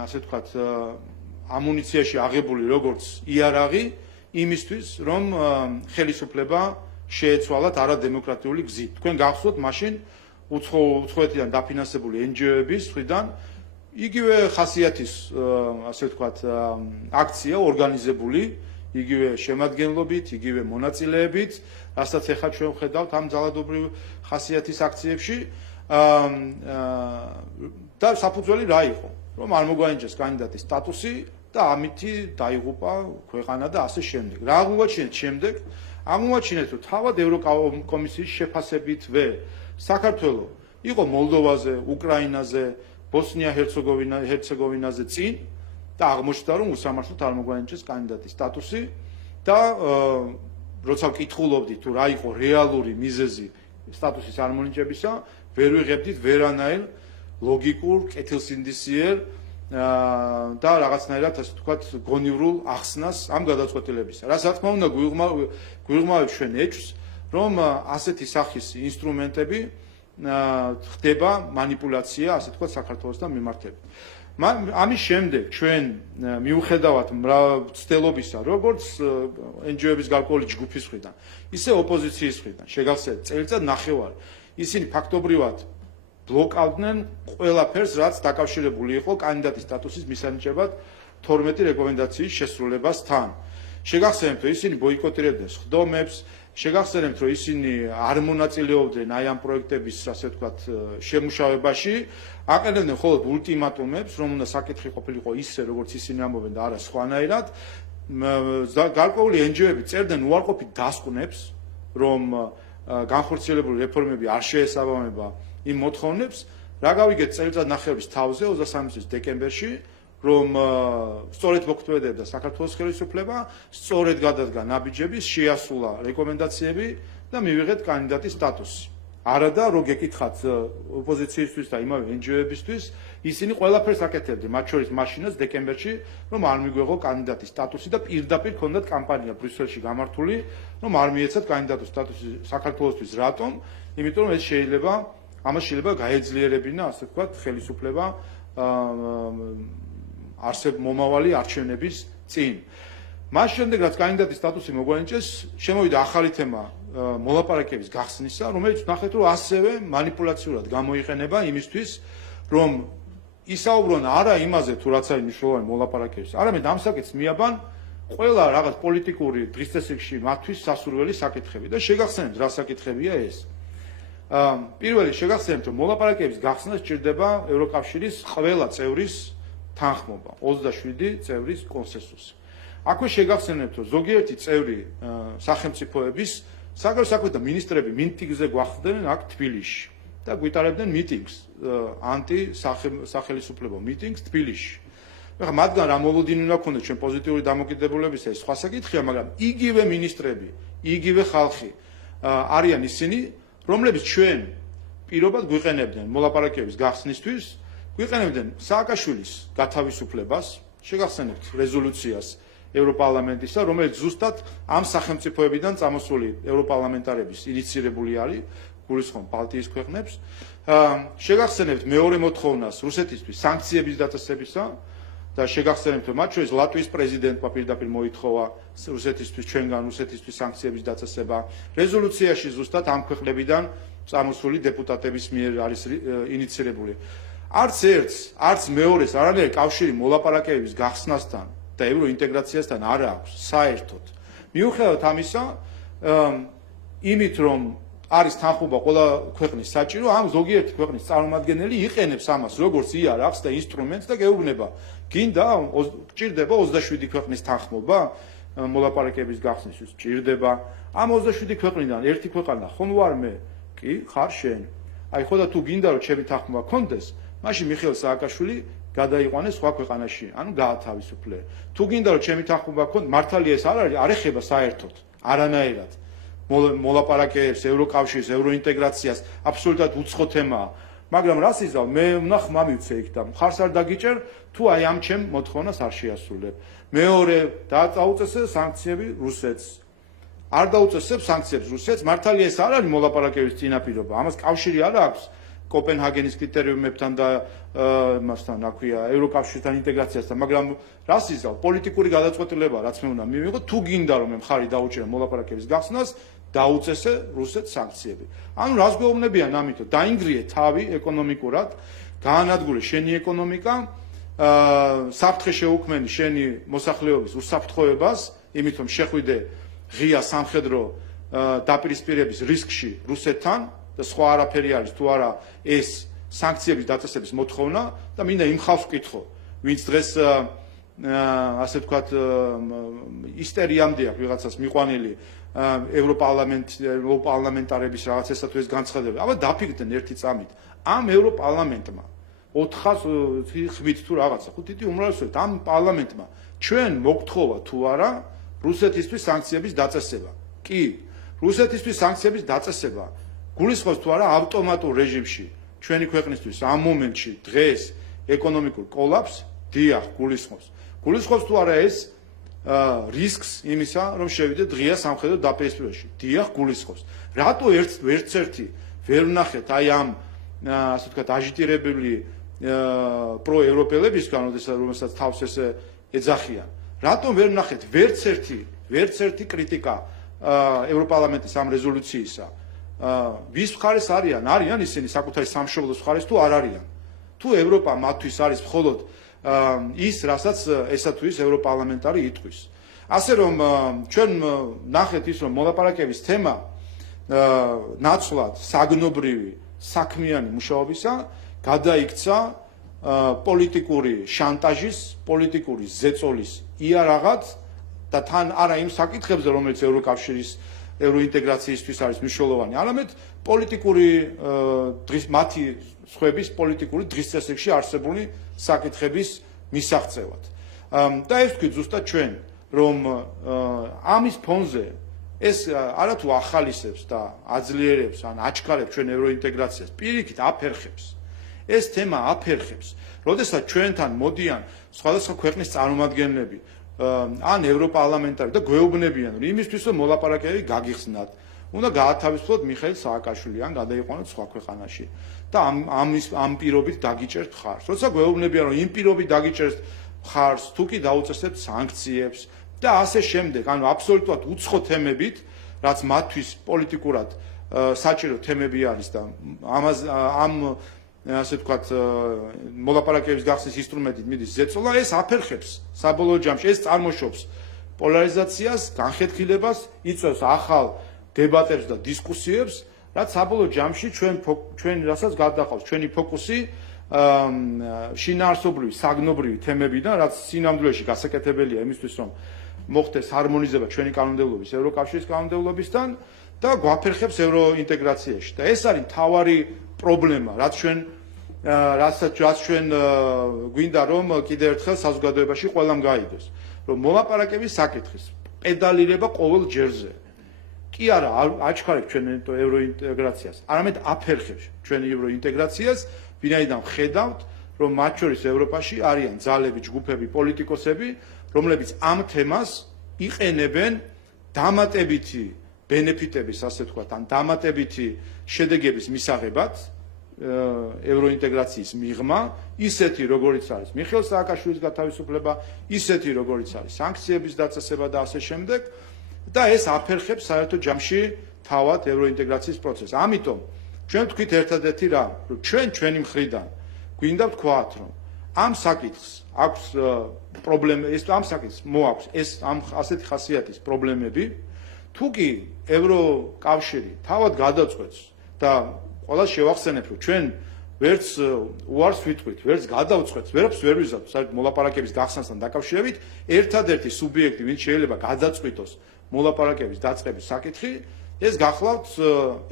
ასე ვთქვათ, ამუნიციაში აღებული როგორც იარაღი იმისთვის, რომ ხელისუფლება შეეცვალათ არადემოკრატიული გზით. თქვენ გახსოვთ მაშინ უცხოეთიდან დაფინანსებული NGO-ების მხრიდან იგივე ხასიათის, ასე ვთქვათ, აქცია ორგანიზებული, იგივე შემადგენლობით, იგივე მონაწილეებით, რასაც ახლა ჩვენ ვხედავთ ამ ძალადობრივ ხასიათის აქციებში და საფუძველი რა იყო? რომ არ მოგვანიჭეს კანდიდატის სტატუსი და ამითი დაიღუპა ქვეყანა და ასე შემდეგ. რა აღმოაჩინეთ შემდეგ? აღმოაჩინეთ, რომ თავად ევროკომისიის შეფასებითვე საქართველო იყო მოლდოვაზე, უკრაინაზე, ბოსნია-ჰერცეგოვინაზე წინ და აღმოჩნდა, რომ უსამართლოდ არ მოგვანიჭეს კანდიდატის სტატუსი და როცა ვკითხულობდით, თუ რა იყო რეალური მიზეზი სტატუსის არ მონიჭებისა, ვერ ვიღებდით ვერანაირ ლოგიკურ, კეთილსინდისიერ და რაღაცნაირად, ასე ვთქვათ, გონივრულ ახსნას ამ გადაწყვეტილებისა. რაც რა თქმა უნდა გვიღმავებს ჩვენ ეჭვს, რომ ასეთი სახის ინსტრუმენტები ხდება манипуляცია, ასე ვთქვათ, საქართველოსთან მიმართებით. ამის შემდეგ ჩვენ მიუხედავად მცდელობისა, როგორც NGO-ების გარკვეული ჯგუფის მხრიდან, ისე ოპოზიციის მხრიდან, შეგახსენებთ, წელიწად ნახევარი ისინი ფაქტობრივად ბლოკავდნენ ყველაფერს, რაც დაკავშირებული იყო კანდიდატის სტატუსის მისანიჭებად 12 რეკომენდაციის შესრულებასთან. შეგახსენებთ, რომ ისინი ბოიკოტირებდნენ სხდომებს, შეგახსენებთ, რომ ისინი არ მონაწილეობდნენ აი ამ პროექტების, ასე ვთქვათ, შემუშავებაში, აყენებდნენ მხოლოდ ულტიმატუმებს, რომ უნდა საკითხი ყოფილიყო ისე, როგორც ისინი ამბობენ და არა სხვანაირად. გარკვეული NGO-ები წერდნენ უარყოფით დასკვნებს, რომ განხორციელებული რეფორმები არ შეესაბამება იმ მოთხოვნებს, რა გავიგეთ წელიწად ნახევრის თავზე 23 წლის დეკემბერში, რომ სწორედ მოქმედებდა საქართველოს ხელისუფლება, სწორედ გადადგა ნაბიჯების, შეასრულა რეკომენდაციები და მივიღეთ კანდიდატის სტატუსი. არა და რო გეკითხათ ოპოზიციისთვის და იმავე NGO-ებისთვის, ისინი ყველაფერს აკეთებდნენ, მათ შორის მაშინაც დეკემბერში, რომ არ მიგვეღო კანდიდატის სტატუსი და პირდაპირ ჰქონდათ კამპანია ბრიუსელში გამართული, რომ არ მიეცათ კანდიდატის სტატუსი საქართველოსთვის. რატომ? იმიტომ რომ ეს შეიძლება ამას შეიძლება გაეძლიერებინა, ასე ვთქვათ, ხელისუფლება მომავალი არჩევნების წინ. მას შემდეგ, რაც კანდიდატის სტატუსი მოგვანიჭეს, შემოვიდა ახალი თემა მოლაპარაკების გახსნისა, რომელიც ნახეთ, რომ ასევე манипуляციურად გამოიყენება იმისთვის, რომ ისაუბრონ არა იმაზე თუ რაც არის მნიშვნელოვანი მოლაპარაკებების, არამედ ამ საკითხს მიაბან ყველა რაღაც პოლიტიკური დღის წესრიგში მათთვის სასურველი საკითხები და შეგახსენებთ რა საკითხებია ეს. პირველი შეგახსენებთ რომ მოლაპარაკებების გახსნა სჭირდება ევროკავშირის ყველა წევრის თანხმობა, 27 წევრის კონსენსუსი. აქვე შეგახსენებთ რომ ზოგიერთი წევრი სახელმწიფოების საგარეო საქმეთა მინისტრები მიტინგზე გვახდნენ აქ თბილისში და გვიტარებდნენ მიტინგს, ანტისახელისუფლებო მიტინგს თბილისში. ეხლა მათგან რა მოლოდინი უნდა ქონდეს ჩვენ პოზიტიური დამოკიდებულებისა ეს სხვა საკითხია, მაგრამ იგივე მინისტრები, იგივე ხალხი არიან ისინი, რომლებიც ჩვენ პირობად გვიყენებდნენ მოლაპარაკებების გახსნისთვის, გვიყენებდნენ სააკაშვილის გათავისუფლებას, შეგახსენებთ რეზოლუციას ევროპარლამენტისა, რომელიც ზუსტად ამ სახელმწიფოებიდან წამოსული ევროპარლამენტარების ინიცირებული არის, გულისხმობ ბალტიის ქვეყნებს. შეგახსენებთ მეორე მოთხოვნას რუსეთისთვის სანქციების დაწესებისა და შეგახსენებთ რომ მათ შორის ლატვიის პრეზიდენტმა პირდაპირ მოითხოვა რუსეთისთვის ჩვენგან რუსეთისთვის სანქციების დაწესება. რეზოლუციაში ზუსტად ამ ქვეყნებიდან წამოსული დეპუტატების მიერ არის ინიცირებული. არც ერთს, არც მეორეს არანაირი კავშირი მოლაპარაკებების გახსნასთან და ევროინტეგრაციასთან არ აქვს საერთოდ. მიუხედავად ამისა, იმით რომ არის თანხმობა ყველა ქვეყნის საჭირო, ამ ზოგიერთი ქვეყნის წარმომადგენელი იყენებს ამას როგორც იარაღს და ინსტრუმენტს და გეუბნება, გინდა გჭირდება 27 ქვეყნის თანხმობა მოლაპარაკების გახსნისთვის, გჭირდება. ამ 27 ქვეყნიდან ერთი ქვეყანა ხომ ვარ მე? კი, ხარ შენ. აი ხო და თუ გინდა რომ ჩემი თანხმობა გქონდეს, მაშინ მიხეილ სააკაშვილი გადაიყვანეს სხვა ქვეყანაში, ანუ გაათავისუფლე. თუ გინდა რომ ჩემი თანხმობა გქონდეს, მართალია ეს არ არის, არ ეხება საერთოდ, არანაირად. მოლაპარაკებებს, ევროკავშირს, ევროინტეგრაციას აბსოლუტურად უცხო თემაა. მაგრამ რას იზავ, მე უნდა ხმა მივცე იქ და მხარს არ დაგიჭერ, თუ აი ამ ჩემ მოთხოვნას არ შეასრულებ. მეორე დააწესე სანქციები რუსეთს. არ დაუწესებ სანქციებს რუსეთს, მართალია ეს არ არის მოლაპარაკების წინაპირობა. ამას კავშირი არ აქვს კოპენჰაგენის კრიტერიუმებთან და მასთან, რა ქვია, ევროკავშირთან ინტეგრაციასთან, მაგრამ რას იზავ, პოლიტიკური გადაწყვეტილება რაც მე უნდა მივიღო, თუ გინდა რომ მე მხარი დაუჭერე მოლაპარაკების გახსნას, დაუწესე რუსეთს სანქციები. ანუ რას გვეუბნებიან ამითო, დაინგრიე თავი ეკონომიკურად, გაანადგურე შენი ეკონომიკა, საფრთხე შეუქმენი შენი მოსახლეობის უსაფრთხოებას, იმით რომ შეხვიდე ღია სამხედრო დაპირისპირების რისკში რუსეთთან და სხვა არაფერი არის თუ არა ეს სანქციების დაწესების მოთხოვნა და მინდა იმ ხალხს ვკითხო, ვინც დღეს ასე ვთქვათ ისტორიამდე აქვს ვიღაცას მიყვანილი ევროპარლამენტარების რაღაც ესა თუ ეს განცხადებები. აბა დაფიქრდნენ ერთი წამით. ამ ევროპარლამენტმა 400 ხმით თუ რაღაცა, 5 უმრავლესობით ამ პარლამენტმა ჩვენ მოგთხოვა თუ არა რუსეთისთვის სანქციების დაწესება. კი, რუსეთისთვის სანქციების დაწესება გულისხმობს თუ არა ავტომატურ რეჟიმში ჩვენი ქვეყნისთვის ამ მომენტში დღეს ეკონომიკურ კოლაფს, დიახ, გულისხმობს. გულისხმობს თუ არა ეს რისკს იმისა, რომ შევიდეთ ღია სამხედრო დაპირისპირებაში. დიახ, გულისხმობს. რატო ერთ-ერთი ვერ ვნახეთ აი ამ ასე ვთქვათ აჟიტირებული პროევროპელებისგან, რომელსაც თავს ესე ეძახიან. რატომ ვერ ვნახეთ ვერც ერთი კრიტიკა ევროპარლამენტის ამ რეზოლუციისა? ვის მხარეს არიან? არიან ისინი საკუთარი სამშობლოს მხარეს თუ არ არიან? თუ ევროპა მათთვის არის მხოლოდ ის, რასაც ესა თუ ის ევროპარლამენტარი იტყვის. ასე რომ ჩვენ ნახეთ ის, რომ მოლაპარაკების თემა ნაცვლად საგნობრივი საქმიანი მუშაობისა გადაიქცა პოლიტიკური შანტაჟის, პოლიტიკური ზეწოლის იარაღად და თან არა იმ საკითხებზე, რომელიც ევროკავშირის ევროინტეგრაციისთვის არის მნიშვნელოვანი, არამედ პოლიტიკური მათი სხვების პოლიტიკური დღის წესრიგში არსებული საკითხების მისაღწევად. და ეს ვთქვით ზუსტად ჩვენ, რომ ამის ფონზე ეს არათუ ახალისებს და აძლიერებს ან აჩქარებს ჩვენ ევროინტეგრაციას, პირიქით აფერხებს. ეს თემა აფერხებს. როდესაც ჩვენთან მოდიან სხვადასხვა ქვეყნის წარმომადგენლები ან ევროპარლამენტარი და გვეუბნებიან, რომ იმისთვის რომ მოლაპარაკებები გაგიხსნათ, უნდა გაათავისუფლოთ მიხეილ სააკაშვილი ან გადაიყვანოთ სხვა ქვეყანაში და ამ პირობით დაგიჭერთ მხარს. როცა გვეუბნებიან, რომ იმ პირობით დაგიჭერთ მხარს, თუ კი დაუწესებთ სანქციებს და ასე შემდეგ, ანუ აბსოლუტურად უცხო თემებით, რაც მათთვის პოლიტიკურად საჭირო თემები არის და ამ ასე ვთქვათ, მოლაპარაკების გახსნის ინსტრუმენტით მიდის ზეწოლა, ეს აფერხებს საბოლოო ჯამში, ეს წარმოშობს პოლარიზაციას, განხეთქილებას, იწვევს ახალ დებატებს და დისკუსიებს, რაც საბოლოო ჯამში ჩვენ რასაც გადაყავს ჩვენი ფოკუსი შინაარსობრივი, საგნობრივი თემებიდან, რაც სინამდვილეში გასაკეთებელია იმისთვის, რომ მოხდეს ჰარმონიზება ჩვენი კანონმდებლობის ევროკავშირის კანონმდებლობისთან და გვაფერხებს ევროინტეგრაციაში. და ეს არის მთავარი პრობლემა, რაც ჩვენ გვინდა რომ კიდევ ერთხელ საზოგადოებაში ყველამ გაიგოს, რომ მოლაპარაკების საკითხის პედალირება ყოველ ჯერზე კი არა აჩქარებს ჩვენ ევროინტეგრაციას, არამედ აფერხებს ჩვენ ევროინტეგრაციას, ვინაიდან ხედავთ, რომ მათ შორის ევროპაში არიან ძალები, ჯგუფები, პოლიტიკოსები, რომლებიც ამ თემას იყენებენ დამატებითი ბენეფიტების, ასე ვთქვათ, ან დამატებითი შედეგების მისაღებად ევროინტეგრაციის მიღმა, ისეთი როგორიც არის მიხეილ სააკაშვილის გათავისუფლება, ისეთი როგორიც არის სანქციების დაწესება და ასე შემდეგ, და ეს აფერხებს საერთო ჯამში თავად ევროინტეგრაციის პროცესს. ამიტომ ჩვენ ვთქვით ერთადერთი რა, რომ ჩვენი მხრიდან გვინდა ვთქვათ, რომ ამ საკითხს აქვს პრობლემა, ამ საკითხს მოაქვს ეს ამ ასეთი ხასიათის პრობლემები, თუ კი ევროკავშირი თავად გადაწყვეტს და ყველა შევახსენებ, რომ ჩვენ ვერც უარს ვიტყვით, ვერც გადავწყვეტს, ვერაფერს ვერ ვიზავთ საერთოდ მოლაპარაკების გახსნასთან დაკავშირებით, ერთადერთი სუბიექტი, ვინც შეიძლება გადაწყვიტოს მოლაპარაკების დაწყების საკითხი, ეს გახლავთ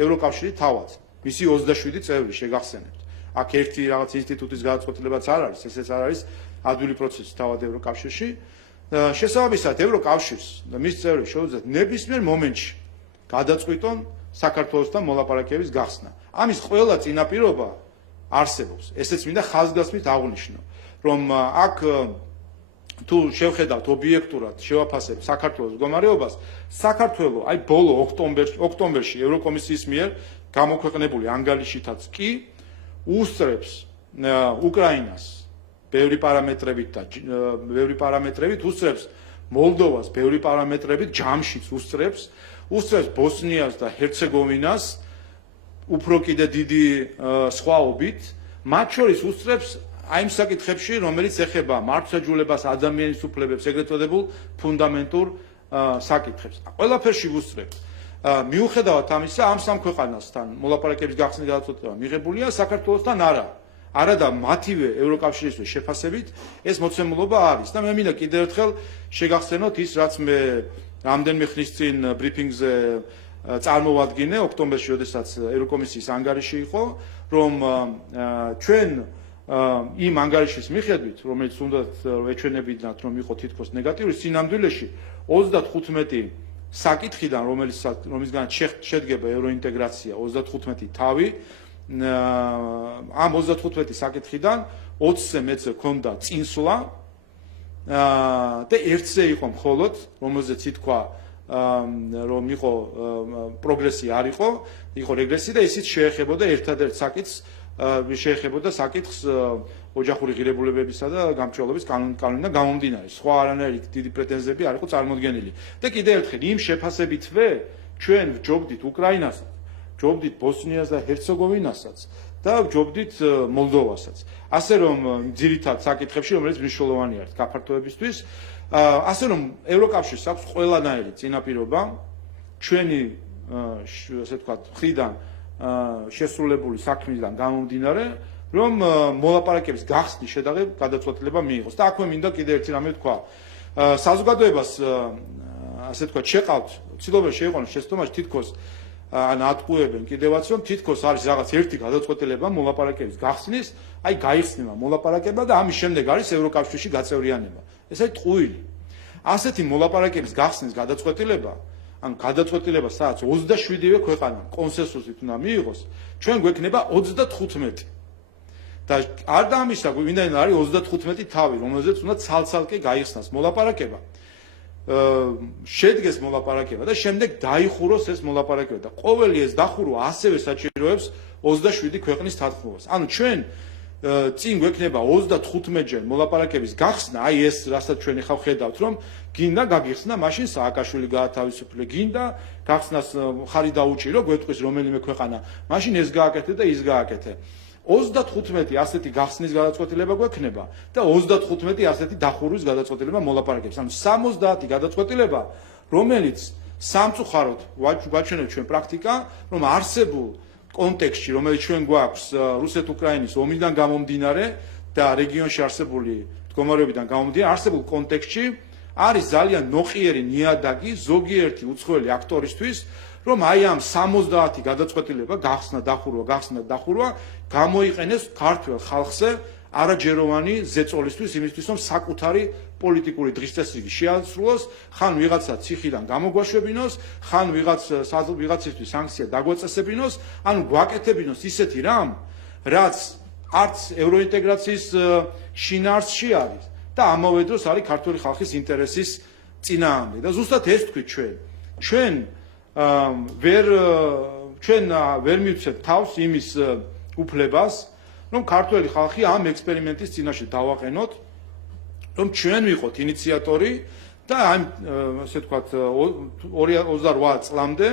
ევროკავშირი თავად. მისი 27 წევრი შეგახსენებთ. აქ ერთი რაღაც ინსტიტუტის გადაწყვეტილებაც არ არის, ესეც არ არის ადვილი პროცესი თავად ევროკავშირში. შესაბამისად, ევროკავშირს და მის წევრებს შეუძლიათ ნებისმიერ მომენტში გადაწყვიტონ საქართველოსთან მოლაპარაკების გახსნა. ამის ყველა წინაპირობა არსებობს. ესეც მინდა ხაზგასმით აღვნიშნო, რომ აქ თუ შევხედავთ ობიექტურად, შევაფასებთ საქართველოს მდგომარეობას, საქართველო აი ბოლო ოქტომბერში ევროკომისიის მიერ გამოქვეყნებული ანგარიშითაც კი უსწრებს უკრაინას ბევრი პარამეტრებით უსწრებს მოლდოვას ბევრი პარამეტრებით ჯამშიც უსწრებს ბოსნიას და ჰერცეგოვინას უფრო კიდე დიდი სხვაობით, მათ შორის უსწრებს აი იმ საკითხებში, რომელიც ეხება მართლმსაჯულებას, ადამიანის უფლებებს, ეგრეთ წოდებულ ფუნდამენტურ საკითხებს. ყველაფერში ვუსწრებთ. მიუხედავად ამისა, ამ სამ ქვეყანასთან მოლაპარაკების გახსნის გადაწყვეტილება მიღებულია, საქართველოსთან არა. არა და მათივე ევროკავშირისთვის შეფასებით ეს მოცემულობა არის. და მე მინდა კიდევ ერთხელ შეგახსენოთ ის, რაც მე რამდენიმე ხნის წინ ბრიფინგზე წარმოვადგინე ოქტომბერში, როდესაც ევროკომისიის ანგარიში იყო, რომ ჩვენ იმ ანგარიშის მიხედვით, რომელიც უნდა ეჩვენებინათ, რომ იყო თითქოს ნეგატიური, სინამდვილეში 35 საკითხიდან, რომლისგან შედგება ევროინტეგრაცია, 35 თავი, ამ 35 საკითხიდან 20-ზე მეცე ქონდა წინსვლა და ერთზე იყო მხოლოდ, რომელზეც ითქვა, რომ იყო პროგრესი არ იყო რეგრესი და ისიც შეეხებოდა ერთადერთ საკითხს, შეეხებოდა საკითხს ოჯახური ღირებულებებისა და გამჭვირვალობის კანონიდან გამომდინარე. სხვა არანაირი დიდი პრეტენზიები არ იყო წარმოდგენილი. და კიდევ ერთხელ იმ შეფასებითვე ჩვენ ვჯობდით უკრაინასაც, ვჯობდით ბოსნიას და ჰერცეგოვინასაც და ვჯობდით მოლდოვასაც. ასე რომ ძირითად საკითხებში, რომელიც მნიშვნელოვანი არის გაფართოებისთვის, ასე რომ ევროკავშირს აქვს ყველანაირი წინაპირობა ჩვენი ასე ვთქვათ მხრიდან შესრულებული საქმისგან გამომდინარე, რომ მოლაპარაკების გახსნის გადაწყვეტილება მიიღოს. და აქვე მინდა კიდევ ერთი რამე ვთქვა. საზოგადოებას ასე ვთქვათ შეყავთ, ცდილობენ შეიყვანოს შეცდომაში თითქოს ან ატყუებენ კიდევაც, რომ თითქოს არის რაღაც ერთი გადაწყვეტილება მოლაპარაკების გახსნის, აი გაიხსნება მოლაპარაკება და ამის შემდეგ არის ევროკავშირში გაწევრიანება. ეს არის ტყუილი. ასეთი მოლაპარაკების გახსნის გადაწყვეტილება, ან გადაწყვეტილება, სადაც 27-ვე ქვეყანა კონსენსუსით უნდა მიიღოს, ჩვენ გვექნება 35. და არ დაამისა, ვინაიდან არის 35 თავი, რომელზეც უნდა ცალ-ცალკე გაიხსნას მოლაპარაკება. შედგეს მოლაპარაკება და შემდეგ დაიხუროს ეს მოლაპარაკება და ყოველი ეს დახურვა ასევე საჭიროებს 27 ქვეყნის თანხმობას. ანუ ჩვენ წინ გვექნება 35-ჯერ მოლაპარაკების გახსნა, აი ეს რასაც ჩვენ ახლა ხედავთ, რომ გინდა გაგიხსნა, მაშინ სააკაშვილი გაათავისუფლე, გინდა გახსნას ხარი დაუჭირო, გვეტყვის რომელიმე ქვეყანა, მაშინ ეს გააკეთე და ის გააკეთე. 35 ასეთი გახსნის გადაწყვეტილება გვექნება და 35 ასეთი დახურვის გადაწყვეტილება მოლაპარაკებს. ანუ 70 გადაწყვეტილება, რომელიც სამწუხაროდ გვაჩვენებს ჩვენ პრაქტიკა, რომ არსებულ კონტექსტში, რომელიც ჩვენ გვაქვს რუსეთ-უკრაინის ომიდან გამომდინარე და რეგიონში არსებული მდგომარეობიდან გამომდინარე, არსებულ კონტექსტში არის ძალიან ნოყიერი ნიადაგი ზოგიერთი უცხოელი აქტორისთვის, რომ აი ამ 70 გადაწყვეტილება გახსნა დახურვა გამოიყენეს ქართულ ხალხზე არაჯეროვანი ზეწოლისთვის, იმისთვის რომ საკუთარი პოლიტიკური დღესდღეობით შეასრულოს, ხან ვიღაცა ციხიდან გამოგვაშვებინოს, ხან ვიღაცისთვის სანქცია დაგვაწესებინოს, ანუ გვაკეთებინოს ისეთი რამ, რაც არც ევროინტეგრაციის შინაარსში არის და ამავე დროს არის ქართული ხალხის ინტერესის წინააღმდეგ. და ზუსტად ეს თქვით ჩვენ ვერ მივცეთ თავს იმის უფლებას, რომ ქართული ხალხი ამ ექსპერიმენტის წინაშე დავაყენოთ, რომ ჩვენ ვიყოთ ინიციატორი და ამ ასე ვთქვათ 28 წლამდე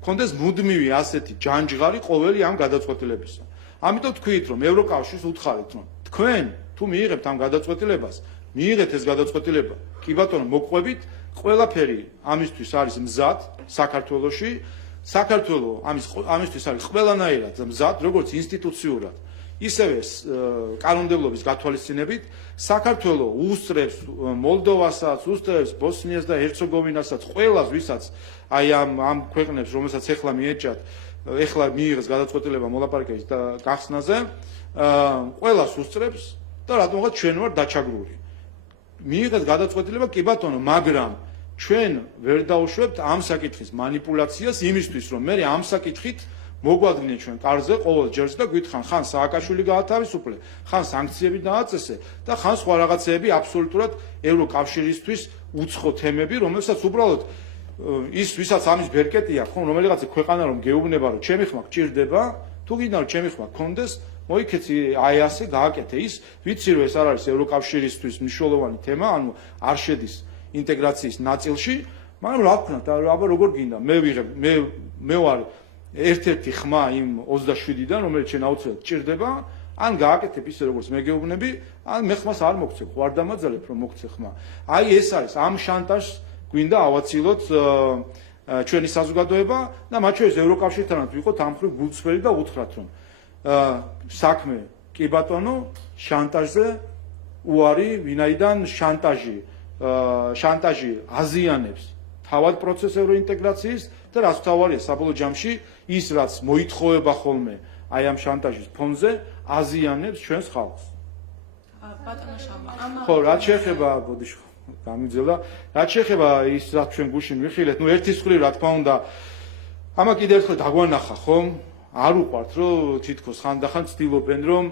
კონდეს მუდმივი ასეთი ჯანჯღარი ყოველი ამ გადაწყვეტილებისა. ამიტომ თქვით, რომ ევროკავშირს უთხარით, რომ თქვენ თუ მიიღებთ ამ გადაწყვეტილებას, მიიღეთ ეს გადაწყვეტილება, კი ბატონო, მოყვებით, ყველაფერი ამისთვის არის მზად საქართველოში, საქართველო ამისთვის არის ყველანაირად მზად, როგორც ინსტიტუციურად, ისევე კანონმდებლობის გათვალისწინებით, საქართველო უსწრებს მოლდოვასაც, უსწრებს ბოსნიას და ჰერცეგოვინასაც, ყველას, ვისაც აი ამ ქვეყნებს, რომელსაც ეხლა მიეჭათ, ეხლა მიიღეს გადაწყვეტილება მოლაპარაკების და გახსნაზე, ყველას უსწრებს და რატომღაც ჩვენ ვარ დაჩაგრული. მიიღეს გადაწყვეტილება, კი ბატონო, მაგრამ ჩვენ ვერ დაუშვებთ ამ საკითხის манипуляციას იმისთვის, რომ მე ამ საკითხით მოგვადგნენ ჩვენ კარზე ყოველ ჯერს და გვითხრან, ხან სააკაშვილი გაათავისუფლე, ხან სანქციები დააწესე და ხან სხვა რაღაცეები აბსოლუტურად ევროკავშირისთვის უცხო თემები, რომელსაც უბრალოდ ის ვისაც ამის ბერკეტი აქვს, ხომ რომელიღაცა ქვეყანა რომ გეუბნება, რომ ჩემი ხმა გჭირდება, თუ გინდა რომ ჩემი ხმა გქონდეს, მოიქეცი აი ასე გააკეთე ის, ვიცი რომ ეს არ არის ევროკავშირისთვის მნიშვნელოვანი თემა, ანუ არ შედის ინტეგრაციის ნაწილში, მაგრამ რა ვქნა და აბა როგორ გინდა, მე ვარ ერთ-ერთი ხმა იმ 27-დან, რომელიც შენ აუცილებლად გჭირდება, ან გააკეთებ ისე როგორც მე გეუბნები, ან მე ხმას არ მოგცე, ხوار დამაძალებ რომ მოგცე ხმა. აი ეს არის ამ შანტაჟს გვინდა ავაცილოთ ჩვენი საზოგადოება და მათ შორის ევროკავშირთანაც ვიყოთ ამ ხრივ გულწრფელი და უთხრათ რომ საქმე კი ბატონო შანტაჟზე უარი ვინაიდან შანტაჟი აზიანებს თავად პროცეს ევროინტეგრაციის და რაც თავარია საბოლოო ჯამში ის რაც მოითხოვება ხოლმე აი ამ შანტაჟის ფონზე აზიანებს ჩვენს ხალხს. ბატონო შავა, ხო, რაც შეეხება ბოდიში გამიძელა, რაც შეეხება ის რაც ჩვენ გუშინ ვიხილეთ, ნუ ერთის მხრივ რა თქმა უნდა ამა კიდევ ერთხელ დაგვანახა ხომ? არ უყვართ რომ თითქოს ხანდახან ცდილობენ რომ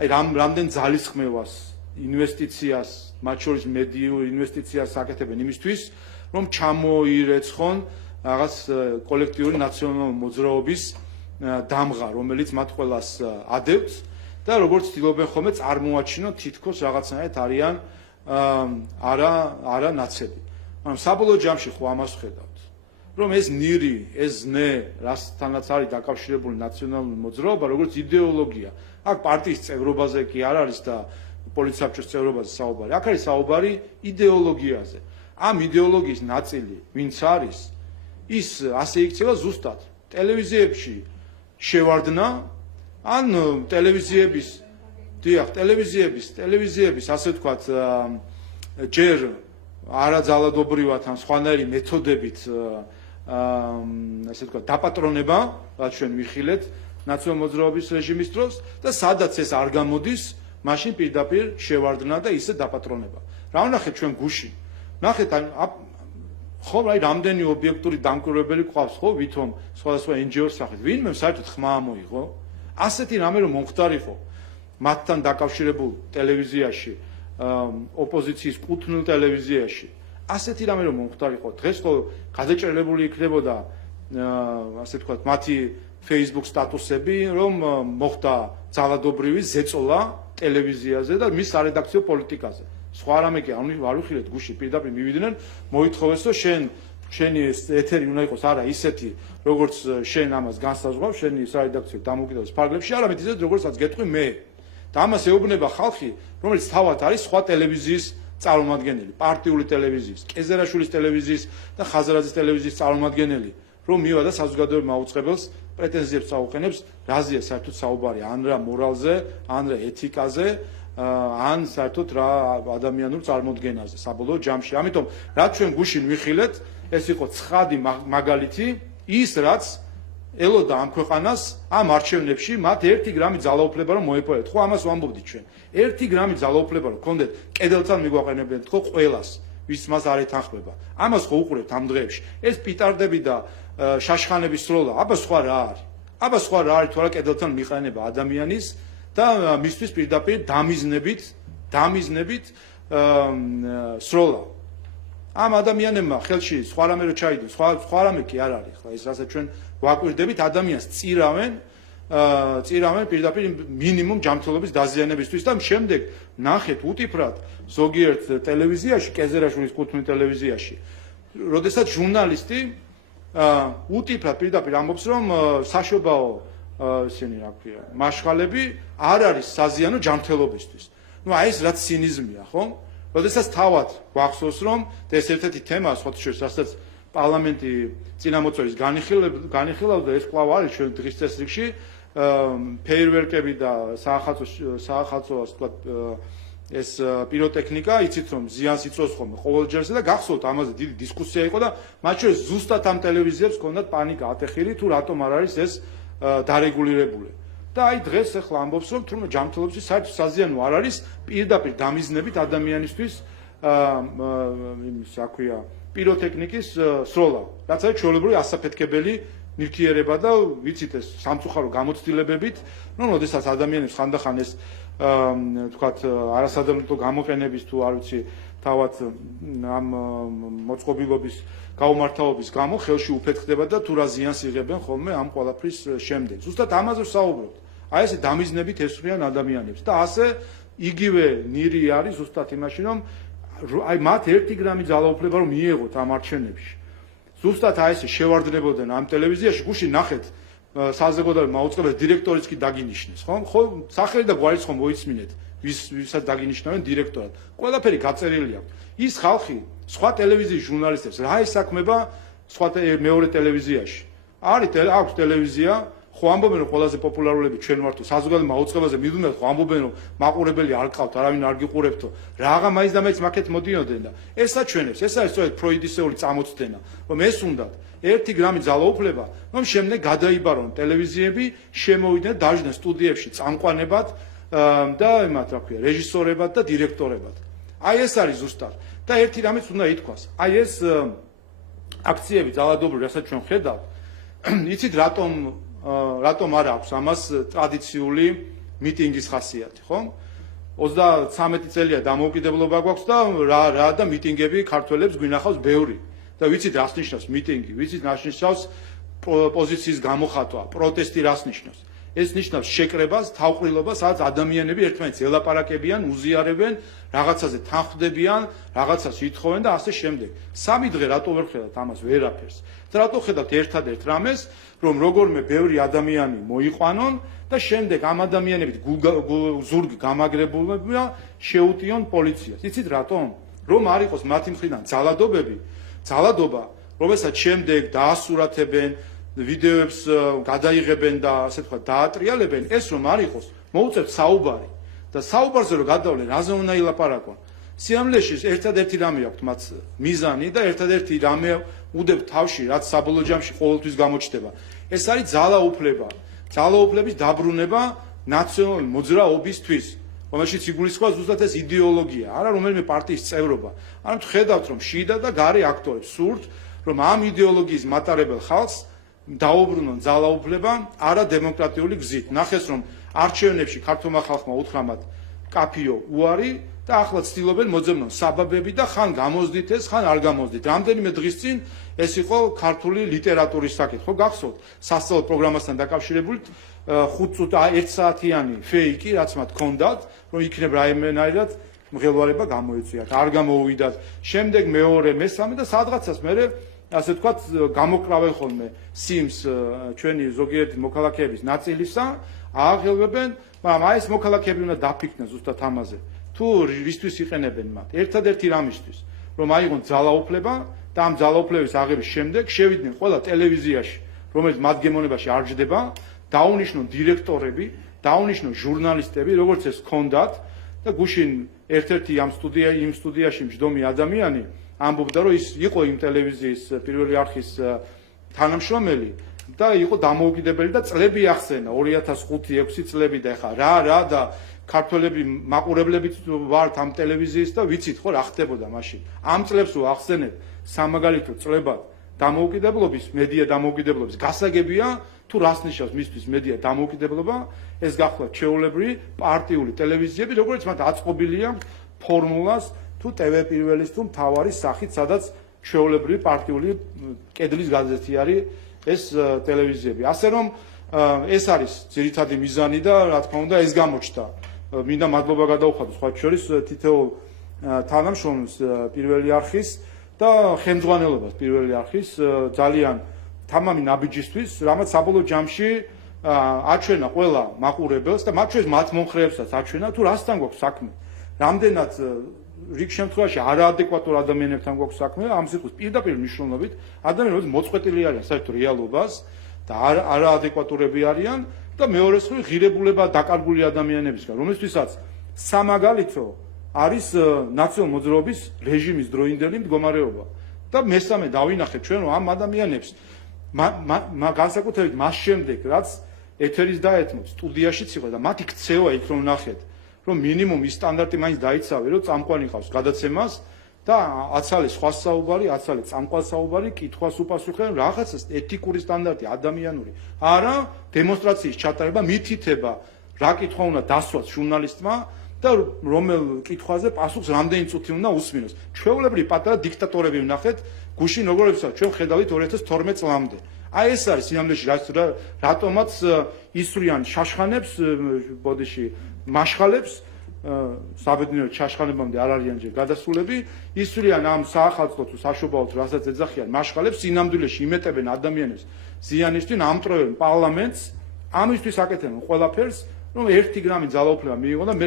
აი რამდენ ძალისხმევას ინვესტიციას მათ შორის მედიურ ინვესტიციას აკეთებენ იმისთვის რომ ჩამოირეცხონ რაღაც კოლექტიური ნაციონალური მოძრაობის დამღა რომელიც მათ ყველას ადევს და როგორც ცდილობენ ხოლმე წარმოაჩინონ თითქოს რაღაცნაირად არიან არა ნაცები. მაგრამ საბოლოო ჯამში ხო ამას ხედავთ რომ ეს ნირი, ეს ზნე, რასთანაც არის დაკავშირებული ნაციონალური მოძრაობა, როგორც იდეოლოგია. აქ პარტიის წევრობაზე კი არ არის და პოლიტსაბჭოს წევრობაზე საუბარი. აქ არის საუბარი იდეოლოგიაზე. ამ იდეოლოგიის ნაწილი, ვინც არის, ის ასე იქცევა ზუსტად ტელევიზიებში შევარდნა, ან ტელევიზიების, ასე ვთქვათ, ჯერ არაძალადობრივად ან სხვანაირი მეთოდებით ასე ვთქვათ, დაპატრონება, რაც ჩვენ ვიხილეთ ნაციონალური მოძრაობის რეჟიმის დროს და სადაც ეს არ გამოდის, მაშინ პირდაპირ შევარდნა და ისე დაპატრონება. რა ვნახეთ ჩვენ გუშინ? ნახეთ ხო, აი რამდენი ობიექტური დამკვირვებელი ყავს, ხო, ვითომ სხვადასხვა NGO-ს სახით. ვინმე საერთოდ ხმა ამოიღო? ასეთი რამე რომ მომხდარიყო მათთან დაკავშირებულ ტელევიზიაში, ოპოზიციის კუთვნილ ტელევიზიაში. ასეთი რამე რომ მომხდარიყო, დღეს ხო გადაჭრელებული იქნებოდა ასე ვთქვათ, მათი Facebook სტატუსები, რომ მოხდა ძალადობრივი ზეწოლა ტელევიზიაზე და მის სარედაქციო პოლიტიკაზე. სხვა რამე კი არ ვიხილეთ გუში პირდაპირ მივიდნენ, მოითხოვეს რომ შენ შენი ეთერი უნდა იყოს არა ისეთი, როგორც შენ ამას განსაზღვრავ, შენი სარედაქციო დამოუკიდებლობის ფარგლებში, არამედ ისეთ, როგორცაც გეტყვი მე. და ამას ეუბნება ხალხი, რომელიც თავად არის სხვა ტელევიზიის წარმომადგენელი, პარტიული ტელევიზიის, კეზერაშვილის ტელევიზიის და ხაზარაძის ტელევიზიის წარმომადგენელი, რომ მივადა საზოგადოებრივ მაუწყებელს პრეტენზიებს წაუყენებს, რაზეა საერთოდ საუბარი, ან რა მორალზე, ან რა ეთიკაზე, ან საერთოდ რა ადამიანურ წარმოდგენაზე საბოლოო ჯამში. ამიტომ რაც ჩვენ გუშინ ვიხილეთ, ეს იყო ცხადი მაგალითი, ის რაც ელოდა ამ ქვეყანას ამ არჩევნებში მათ 1 გრამი ძალაუფლება რომ მოეპოვეთ. ხო ამას ვამბობდით ჩვენ. 1 გრამი ძალაუფლება რომ გქონდეთ, კედელთან მიგვაყენებდნენ ხო ყველას, ვის მას არ ეთანხმება. ამას ხო უყურებთ ამ დღეებში. ეს პიტარდები და შაშხანების სროლა, აბა სხვა რა არის? აბა სხვა რა არის, თორე კედელთან მიყენება ადამიანის და მისთვის პირდაპირ დამიზნებით სროლა. ამ ადამიანებმა ხელში სხვა რამე რო ჩაიდო, სხვა რამე კი არ არის. ხა ეს რასაც ჩვენ ვაკვირდებით, ადამიანს წირავენ პირდაპირ მინიმუმ ჯანმრთელობის დაზიანებისთვის და შემდეგ ნახეთ უტიფრად ზოგიერთ ტელევიზიაში, კეზერაშვილის კუთვნილ ტელევიზიაში, როდესაც ჟურნალისტი უტიფრად პირდაპირ ამბობს, რომ საშობაო ისინი რა ქვია, მაშხალები არ არის საზიანო ჯანმრთელობისთვის. ნუ აი ეს რაც ცინიზმია, ხო? როდესაც თავად გვახსოვს, რომ ეს ერთ-ერთი თემაა, სხვა შორის, რასაც პარლამენტი წინამოწვევის განიხილავდა, ეს კვლავ არის ჩვენ დღის წესრიგში, ფეიერვერკები და საახალწლო თქვა ეს პიროტექნიკა, იცით რომ ზიანს იწვევს ხოლმე ყოველჯერზე და გახსოვთ ამაზე დიდი დისკუსია იყო და მათ შორის ზუსტად ამ ტელევიზიებს ჰქონდათ პანიკა ატეხილი თუ რატომ არ არის ეს დარეგულირებული. და აი დღეს ახლა ამბობს რომ თუმცა ჯანმრთელობისთვის საერთოდ საზიანო არ არის პირდაპირ დამიზნებით ადამიანისთვის იმის რა ქვია პიროტექნიკის სროლა. რაც არის ჩვეულებრივი ასაფეთქებელი ნივთიერება და ვიცით ეს სამწუხარო გამოცდილებებით, რომ როდესაც ადამიანებს ხანდახან ეს თქვათ არასადამოკიდო გამოყენების თუ არ ვიცი თავად ამ მოწყობილობის გაუმართავობის გამო ხელში უფეთქდება და თუ რა ზიანს იღებენ ხოლმე ამ ყველაფრის შემდეგ. ზუსტად ამაზე ვსაუბრობთ. აი ესე დამიზნებით ესვრიან ადამიანებს და ასე იგივე ნირი არის ზუსტად იმაში, რომ აი მათ 1 გრამი ძალაუფლება რომ მიიღოთ ამ არჩევნებში. ზუსტად აი ესე შევარდნებოდნენ ამ ტელევიზიაში, გუშინ ნახეთ საზოგადოებრივ მაუწყებელს დირექტორიც კი დაგინიშნეს, ხო? ხო, სახელი და გვარიც ხომ მოიცმინეთ, ვისაც დაგინიშნავენ დირექტორად. ყველაფერი გაწერილი აქვს. ის ხალხი სხვა ტელევიზიის ჟურნალისტებს რა ესაქმება სხვა მეორე ტელევიზიაში? აქვს ტელევიზია, ხო ამბობენ რომ ყველაზე პოპულარულები ჩვენ ვართ, საზოგადოებრივ მაუწყებელზე მიდუნდათ, ხო ამბობენ რომ მაყურებელი არ ყავთ, არავინ არ გიყურებთო. რაღა მაინც და მაინც მაქეთ მოდიოდნენ და ეს აჩვენებს, ეს არის სწორედ ფროიდისეული წამოწდენა, რომ ეს უნდათ 1 გრამი ძალაუფლება, რომ შემდეგ გადაიბარონ ტელევიზიები, შემოვიდნენ დაჟდნენ სტუდიებში წამყვანებად და იმათ რა ქვია, რეჟისორებად და დირექტორებად. აი ეს არის ზუსტად. და ერთი რამეც უნდა ითქვას. აი ეს აქციები ძალადობრივი, რასაც ჩვენ ხედავთ, იცით რატომ არ აქვს ამას ტრადიციული მიტინგის ხასიათი, ხო? 33 წელია დამოუკიდებლობა გვაქვს და რა და მიტინგები ქართველებს გვინახავს ბევრი. და ვიცით რას ნიშნავს მიტინგი, ვიცით რას ნიშნავს პოზიციის გამოხატვა, პროტესტი რას ნიშნავს. ეს ნიშნავს შეკრებას, თავყრილობას, სადაც ადამიანები ერთმანეთს ელაპარაკებიან, უზიარებენ, რაღაცაზე თანხმდებიან, რაღაცას ითხოვენ და ასე შემდეგ. 3 დღე რატო ვერ ხედავთ ამას ვერაფერს? და რატო ხედავთ ერთადერთ რამეს, რომ როგორმე ბევრი ადამიანი მოიყვანონ და შემდეგ ამ ადამიანებით ზურგი გამაგრებულებია შეუტიონ პოლიციას. იცით რატომ? რომ არ იყოს მათი მხრიდან ძალადობა, რომელსაც შემდეგ დაასურათებენ, ვიდეოებს გადაიღებენ და ასე თქვა დაატრიალებენ, ეს რომ არ იყოს, მოუწევთ საუბარი და საუბარზე რომ გადავლენ, რაზე უნდა ილაპარაკონ. სიამლეში ერთადერთი რამე აქვს მათ მიზანი და ერთადერთი რამე უდებთ თავში, რაც საბოლოო ჯამში ყოველთვის გამოჩნდება. ეს არის ძალაუფლება, ძალაუფლების დაბრუნება ნაციონალური მოძრაობისთვის, რომელშიც იგულისხმება ზუსტად ეს იდეოლოგია, არა რომელიმე პარტიის წევრობა. ანუ ხედავთ რომ შიდა და გარე აქტორებს სურთ, რომ ამ იდეოლოგიის მატარებელ ხალხს დაუბრუნონ ძალაუფლება არა დემოკრატიული გზით. ნახეს რომ არჩევნებში ქართულმა ხალხმა უთხრამად კაფიო უარი და ახლა ცდილობენ მოძებნონ საბაბები და ხან გამოზდით ეს, ხან არ გამოზდით. რამდენიმე დღის წინ ეს იყო ქართული ლიტერატურის საკითხი, ხო გახსოვთ? სასწავლო პროგრამასთან დაკავშირებული 5 წუთი 1 საათიანი ფეიკი, რაც მათ ჰქონდათ, რომ იქნებ რაიმენაირად მღელვარება გამოეწვიათ, არ გამოუვიდათ. შემდეგ მეორე, მესამე და სადღაცას მერე ასე ვთქვათ, გამოკრავენ ხოლმე სიმს ჩვენი ზოგიერთი მოქალაქეების ნაწილისა, აღელვებენ, მაგრამ აი ეს მოქალაქეები უნდა დაფიქრდნენ ზუსტად ამაზე. თუ რისთვის იყენებენ მათ? ერთადერთი რამისთვის, რომ აიღონ ძალაუფლება და ამ ძალაუფლების აღების შემდეგ შევიდნენ ყველა ტელევიზიაში, რომელიც მათ გემოვნებაში არ ჯდება, დაუნიშნონ დირექტორები, დაუნიშნონ ჟურნალისტები, როგორც ეს ჰქონდათ და გუშინ ერთ-ერთი იმ სტუდიაში მჯდომი ადამიანი ამბობდა, რომ ის იყო იმ ტელევიზიის პირველი არხის თანამშრომელი და იყო დამოუკიდებელი და წლები ახსენა 2005-6 წლები და ეხა რა და ქართველები მაყურებლებიც ვართ ამ ტელევიზიის და ვიცით ხო რა ხდებოდა მაშინ. ამ წლებს რო ახსენებ სამაგალითო წლებად დამოუკიდებლობის, მედია დამოუკიდებლობის გასაგებია თუ რას ნიშნავს მისთვის მედია დამოუკიდებლობა, ეს გახლავთ ჩვეულებრივი პარტიული ტელევიზიები, როგორც მათ აწყობილია ფორმულას თუ TV პირველის თუ მთავარი სახით, სადაც ჩვეულებრივი პარტიული კედლის გაზეთი არის ეს ტელევიზიები. ასე რომ ეს არის ძირითადი მიზანი და რა თქმა უნდა ეს გამოჩნდა. მინდა მადლობა გადავხადო სხვა შორის თითოეულ თანამშრომლს პირველი არხის და ხელმძღვანელობას პირველი არხის ძალიან თამამი ნაბიჯისთვის, რამაც საბოლოო ჯამში აჩვენა ყველა მაყურებელს და მათ შორის მათ მომხრეებსაც აჩვენა თუ რასთან გვაქვს საქმე. რამდენად რიგ შემთხვევაში არაადეკვატურ ადამიანებთან გვაქვს საქმე, ამ სიტყვის პირდაპირ მნიშვნელობით ადამიანები მოწყვეტილი არიან საერთო რეალობას და არაადეკვატურები არიან და მეორე მხრივ ღირებულება დაკარგული ადამიანებისგან, რომლისთვისაც სამაგალითო არის ნაციონალ მოძრაობის რეჟიმის დროინდელი მდგომარეობა. და მესამე დავინახეთ ჩვენ რომ ამ ადამიანებს განსაკუთრებით მას შემდეგ, რაც ეთერის დაეთმოთ, სტუდიაშიც იყო და მათი ქცევა იქ რომ ნახეთ, რომ მინიმუმ ის სტანდარტი მაინც დაიცავე, რომ წამყვანი ყავს გადაცემას და აცალე სხვა საუბარი, აცალე წამყვან საუბარი, კითხვას უპასუხენ, რაღაცა ეთიკური სტანდარტი, ადამიანური. არა დემონსტრაციის ჩატარება, მითითება, რა კითხვა უნდა დასვას ჟურნალისტმა და რომელ კითხვაზე პასუხს რამდენი წუთი უნდა უსმინოს. ჩვეულებრივი პატარა დიქტატორები ვნახეთ, გუშინ როგორებსაც ჩვენ ხედავით 2012 წლამდე. აი ეს არის სინამდვილეში რატომაც ისვრიან შაშხანებს, ბოდიში მაშხალებს, საბედნიეროდ შაშხანებამდე არ არიან ჯერ გადასულები, ისვრიან ამ საახალწლო თუ საშობაოდ რასაც ეძახიან მაშხალებს, სინამდვილეში იმეტებენ ადამიანებს ზიანისთვის, ამტრევენ პარლამენტს, ამისთვის აკეთებენ ყველაფერს, რომ 1 გრამი ძალაუფლება მიიღო და მე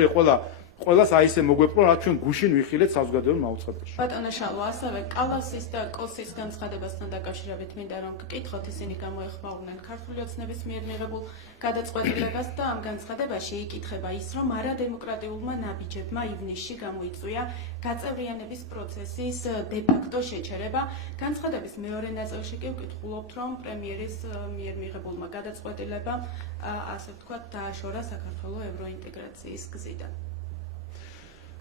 ყველას აი ესე მოგვეპყრო, რაც ჩვენ გუშინ ვიხილეთ საზოგადოებრივ მაუწყებელში. ბატონო შალვა, ასევე კალასის და კოსის განცხადებასთან დაკავშირებით მინდა რომ გკითხოთ, ისინი გამოეხმაურნენ ქართული ოცნების მიერ მიღებულ გადაწყვეტილებას და ამ განცხადებაში იკითხება ის, რომ არადემოკრატიულმა ნაბიჯებმა ივნისში გამოიწვია გაწევრიანების პროცესის დე-ფაქტო შეჩერება. განცხადების მეორე ნაწილში კი ვკითხულობთ, რომ პრემიერის მიერ მიღებულმა გადაწყვეტილებამ ასე ვთქვათ დააშორა საქართველოს ევროინტეგრაციის გზიდან.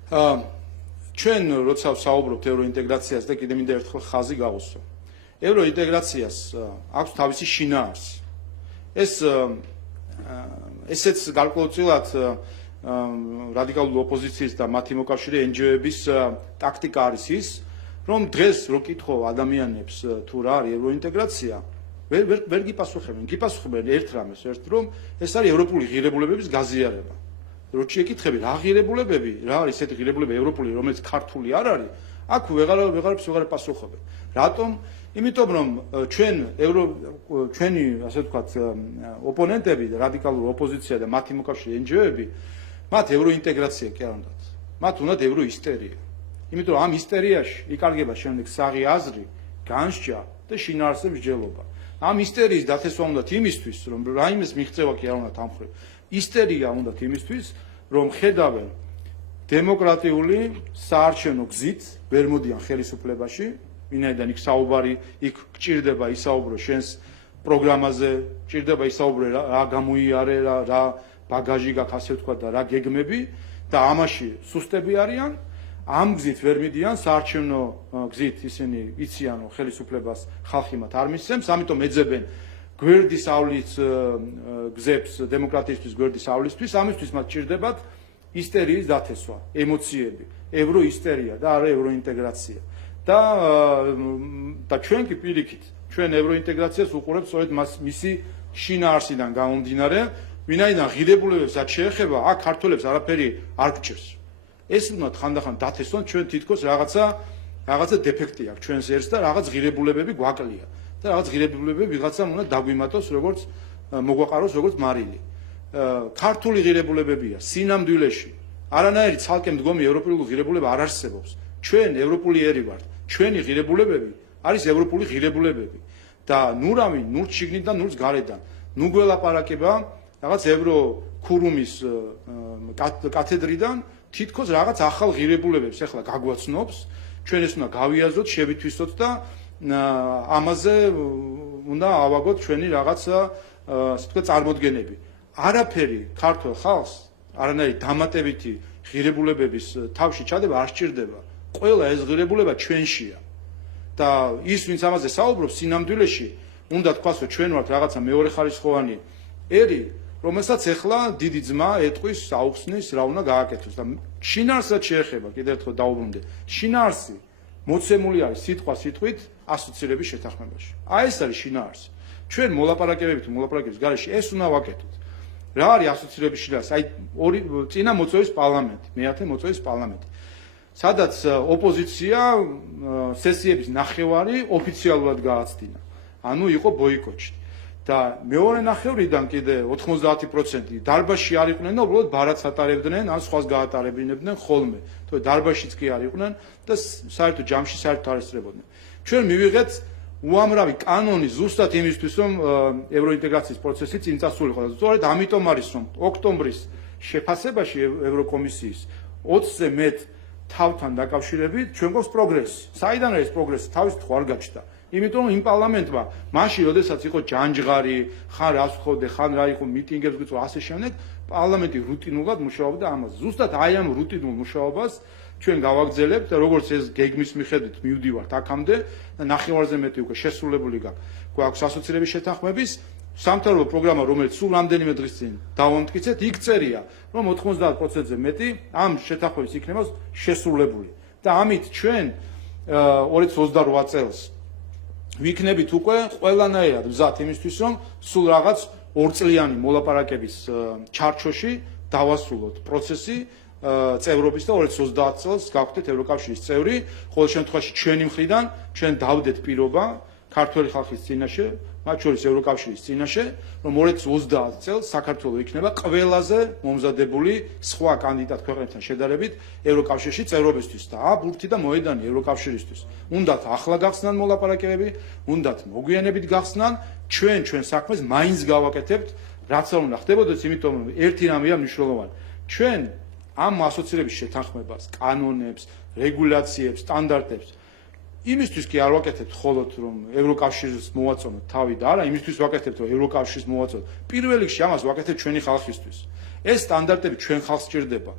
ჩვენ როცა ვსაუბრობთ ევროინტეგრაციას და კიდე მინდა ერთხელ ხაზი გავუსვა. ევროინტეგრაციას აქვს თავისი შინაარსი. ესეც გარკვეულწილად რადიკალური ოპოზიციის და მათი მოკავშირე NGO-ების ტაქტიკა არის ის, რომ დღეს რო კითხო ადამიანებს თუ რა არის ევროინტეგრაცია, ვერ გიპასუხებენ ერთ რამეს, რომ ეს არის ევროპული ღირებულებების გაზიარება. რო შეკითხები რა ღირებულებები, რა არის ესეთი ღირებულებები ევროპული, რომელიც ქართული არ არის, აქ ვეღარ პასუხობენ. რატომ? იმიტომ რომ ჩვენი ასე ვთქვათ ოპონენტები და რადიკალური ოპოზიცია და მათი მოკავშირე NGO-ები, მათ ევროინტეგრაცია კი არ უნდათ. მათ უნდათ ევროისტერია. იმიტომ რომ ამ ისტერიაში იკარგება შემდეგ საღი აზრი, განსჯა და შინაარსი მსჯელობა. ამ ისტერიის დათესვა უნდათ იმისთვის, რომ რაიმეს მიღწევა კი არ უნდათ ამ მხრივ. ისტერია უნდათ იმისთვის, რომ ხედავენ დემოკრატიული საარჩევნო გზით ვერ მოდიან ხელისუფლებაში, ვინაიდან იქ საუბარი, იქ გჭირდება ისაუბრო შენს პროგრამაზე, გჭირდება ისაუბრო რა გამოიარე, რა ბაგაჟი გაქვს, ასე ვთქვათ და რა გეგმები და ამაში სუსტები არიან, ამ გზით ვერ მიდიან, საარჩევნო გზით ისინი იციან, რომ ხელისუფლებას ხალხი მათ არ მისცემს, ამიტომ ეძებენ გვერდის ავლის გზებს დემოკრატიისთვის, გვერდისავლისთვის, ამისთვის მათ ჭირდებათ ისტერიის დათესვა, ემოციები, ევროისტერია და არა ევროინტეგრაცია. და ჩვენ კი პირიქით, ჩვენ ევროინტეგრაციას უყურებთ სწორედ მისი შინაარსიდან გამომდინარე, ვინაიდან ღირებულებებსაც შეეხება, აქ ქართველებს არაფერი არ გჭირს. ეს უნდა ხანდახან დათესვან ჩვენ თითქოს რაღაცა რაღაცა დეფექტი აქვს ჩვენს ერს და რაღაც ღირებულებები გვაკლია და რაღაც ღირებულებები ვიღაცამ უნდა დაგვიმატოს როგორც მოგვაყაროს როგორც მარილი. ქართული ღირებულებებია სინამდვილეში არანაირი ცალკე მდგომი ევროპული ღირებულება არ არსებობს. ჩვენ ევროპული ერი ვართ. ჩვენი ღირებულებები არის ევროპული ღირებულებები და ნურავი ნურც შიგნით და ნურც გარედან. ნუ გველაპარაკება რაღაც ევრო ქურუმის კათედრიდან თითქოს რაღაც ახალ ღირებულებებს ახლა გაგვაცნობს. ჩვენ ეს უნდა გავიაზროთ, შევითვისოთ და ამაზე უნდა ავაგოთ ჩვენი რაღაცა ასე ვთქვათ წარმოდგენები. არაფერი ქართულ ხალხს არანაირი დამატებითი ღირებულებების თავში ჩადება არ სჭირდება. ყველა ეს ღირებულება ჩვენშია. და ის ვინც ამაზე საუბრობს სინამდვილეში უნდა თქვას რომ ჩვენ ვართ რაღაცა მეორეხარისხოვანი ერი, რომელსაც ახლა დიდი ძმა ეტყვის აუხსნის რა უნდა გააკეთოს და შინაარსად შეეხება კიდევ ერთხელ დაუბრუნდე. შინაარსი მოცემული არის სიტყვა სიტყვით ასოცირების შეთანხმებაში. აი ეს არის შინაარსი. ჩვენ მოლაპარაკების გარეშე ეს უნდა ვაკეთოთ. რა არის ასოცირების შინაარსი? აი ორი წინა მოწვევის პარლამენტი, მეათე მოწვევის პარლამენტი. სადაც ოპოზიცია სესიების ნახევარი ოფიციალურად გააცდინა. ანუ იყო ბოიკოტში. და მეორე ნახევრიდან კიდე 90% დარბაზში არ იყვნენ და უბრალოდ ბარათს ატარებდნენ, ან სხვას გაატარებინებდნენ ხოლმე. თორე დარბაზშიც კი არ იყვნენ და საერთო ჯამში საერთოდ არ ესწრებოდნენ. ჩვენ მივიღეთ უამრავი კანონი ზუსტად იმისთვის, რომ ევროინტეგრაციის პროცესი წინ წასულიყო. სწორედ ამიტომ არის, რომ ოქტომბრის შეფასებაში ევროკომისიის 20-ზე მეტ თავთან დაკავშირებით ჩვენ გვაქვს პროგრესი. საიდან არის პროგრესი? თავის თუ არ გაჩნდა. იმიტომ რომ იმ პარლამენტმა მაშინ როდესაც იყო ჯანჯღარი, ხან რას ვთხოვდე, ხან რა იყო მიტინგებს გვიწვა ასე შემდეგ, პარლამენტი რუტინულად მუშაობდა ამაზე. ზუსტად აი ამ რუტინულ მუშაობას ჩვენ გავაგრძელებთ და როგორც ეს გეგმის მიხედვით მივდივართ აქამდე და ნახევარზე მეტი უკვე შესრულებული გვაქვს ასოცირების შეთანხმების სამთავრობო პროგრამა, რომელიც სულ რამდენიმე დღის წინ დავამტკიცეთ, იქ წერია, რომ 90%-ზე მეტი ამ შეთანხმების იქნება შესრულებული. და ამით ჩვენ 2028 წელს ვიქნებით უკვე ყველანაირად მზად იმისთვის, რომ სულ რაღაც ორწლიანი მოლაპარაკების ჩარჩოში დავასრულოთ პროცესი წევრობის და 2030 წელს გავხდეთ ევროკავშირის წევრი, ყოველ შემთხვევაში ჩვენი მხრიდან ჩვენ დავდეთ პირობა ქართველი ხალხის წინაშე, მათ შორის ევროკავშირის წინაშე, რომ 2030 წელს საქართველო იქნება ყველაზე მომზადებული სხვა კანდიდატ ქვეყნებთან შედარებით ევროკავშირში წევრობისთვის და ბურთი და მოედანი ევროკავშირისთვის. უნდათ ახლა გახსნან მოლაპარაკებები, უნდათ მოგვიანებით გახსნან, ჩვენ საქმეს მაინც გავაკეთებთ, რაც არ უნდა ხდებოდეს, იმიტომ რომ ერთი რამეა მნიშვნელოვანი. ჩვენ ამ ასოცირების შეთანხმებას, კანონებს, რეგულაციებს, სტანდარტებს იმისთვის კი არ ვაკეთებთ მხოლოდ რომ ევროკავშირის მოვაწონოთ თავი და არა, იმისთვის ვაკეთებთ რომ ევროკავშირის მოვაწონოთ. პირველ რიგში ამას ვაკეთებთ ჩვენი ხალხისთვის. ეს სტანდარტები ჩვენ ხალხს სჭირდება.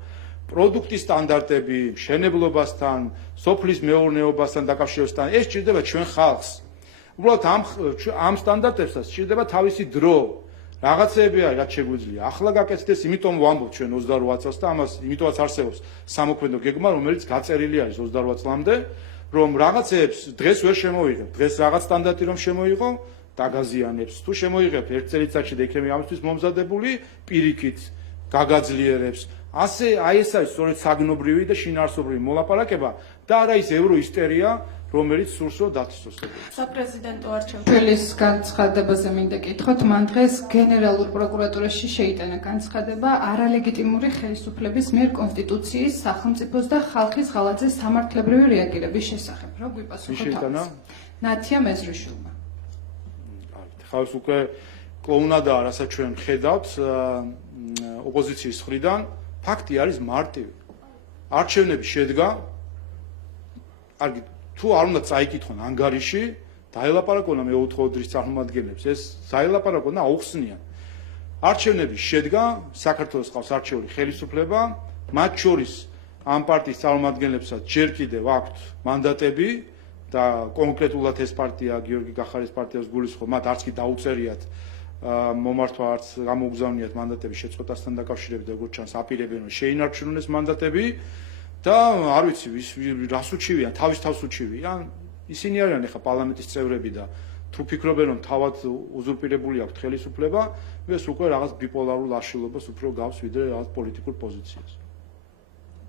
პროდუქტის სტანდარტები, მშენებლობასთან, სოფლის მეურნეობასთან დაკავშირებასთან, ეს სჭირდება ჩვენ ხალხს. უბრალოდ ამ სტანდარტებსაც სჭირდება თავისი დრო. რაღაცეები არის, რაც შეგვიძლია ახლა გაკეთდეს, იმიტომ ვამბობ ჩვენ 28 წელს და ამას იმიტომაც არსებობს სამოქმედო გეგმა, რომელიც გაწერილი არის 28 წლამდე. რომ რაღაცებს დღეს ვერ შემოვიღებ, დღეს რაღაც სტანდარტი რომ შემოიღო, დაგაზიანებს. თუ შემოიღებ ერთ წელიწადში და იქნება ამისთვის მომზადებული, პირიქით გაგაძლიერებს. ასე აი ეს არის სწორედ საგნობრივი და შინაარსობრივი მოლაპარაკება და არა ის ევროისტერია, რომელიც სურს რომ დათვისოს. საპრეზიდენტო არჩევნებში ჩვეულის განცხადებაზე მინდა კითხოთ, მან დღეს გენერალურ პროკურატურაში შეიტანა განცხადება არალეგიტიმური ხელისუფლების მიერ კონსტიტუციის, სახელმწიფოს და ხალხის ღალატზე სამართლებრივი რეაგირების შესახებ. რა გვიპასუხოთ ამაზე? ნათია მეზრიშვილმა. ხავს უკვე კლოუნადაა, რასაც ჩვენ ხედავთ ოპოზიციის მხრიდან, ფაქტი არის მარტივი. არჩევნები შედგა, კარგი, თუ არ უნდა წაიკითხონ ანგარიში, დაელაპარაკონ მეოთხეუდრის წარმომადგენლებს, ეს დაელაპარაკონ და აუხსნიან. არჩევნები შედგა, საქართველოს ყავს არჩეული ხელისუფლება, მათ შორის ამ პარტიის წარმომადგენლებსაც ჯერ კიდევ აქვთ მანდატები და კონკრეტულად ეს პარტია გიორგი გახარის პარტიას გულისხმობ, მათ არც კი დაუწერიათ მომართვა, არც გამოუგზავნიათ მანდატების შეწყვეტასთან დაკავშირებით, როგორც ჩანს, აპირებენ რომ შეინარჩუნონ ეს მანდატები. და არ ვიცი რას უჩივიან, თავის თავს უჩივიან, ისინი არიან ახლა პარლამენტის წევრები და თუ ფიქრობენ რომ თავად უზურპირებული აქვთ ხელისუფლება, ეს უკვე რაღაც ბიპოლარულ აშლილობას უფრო გავს ვიდრე რაღაც პოლიტიკურ პოზიციას.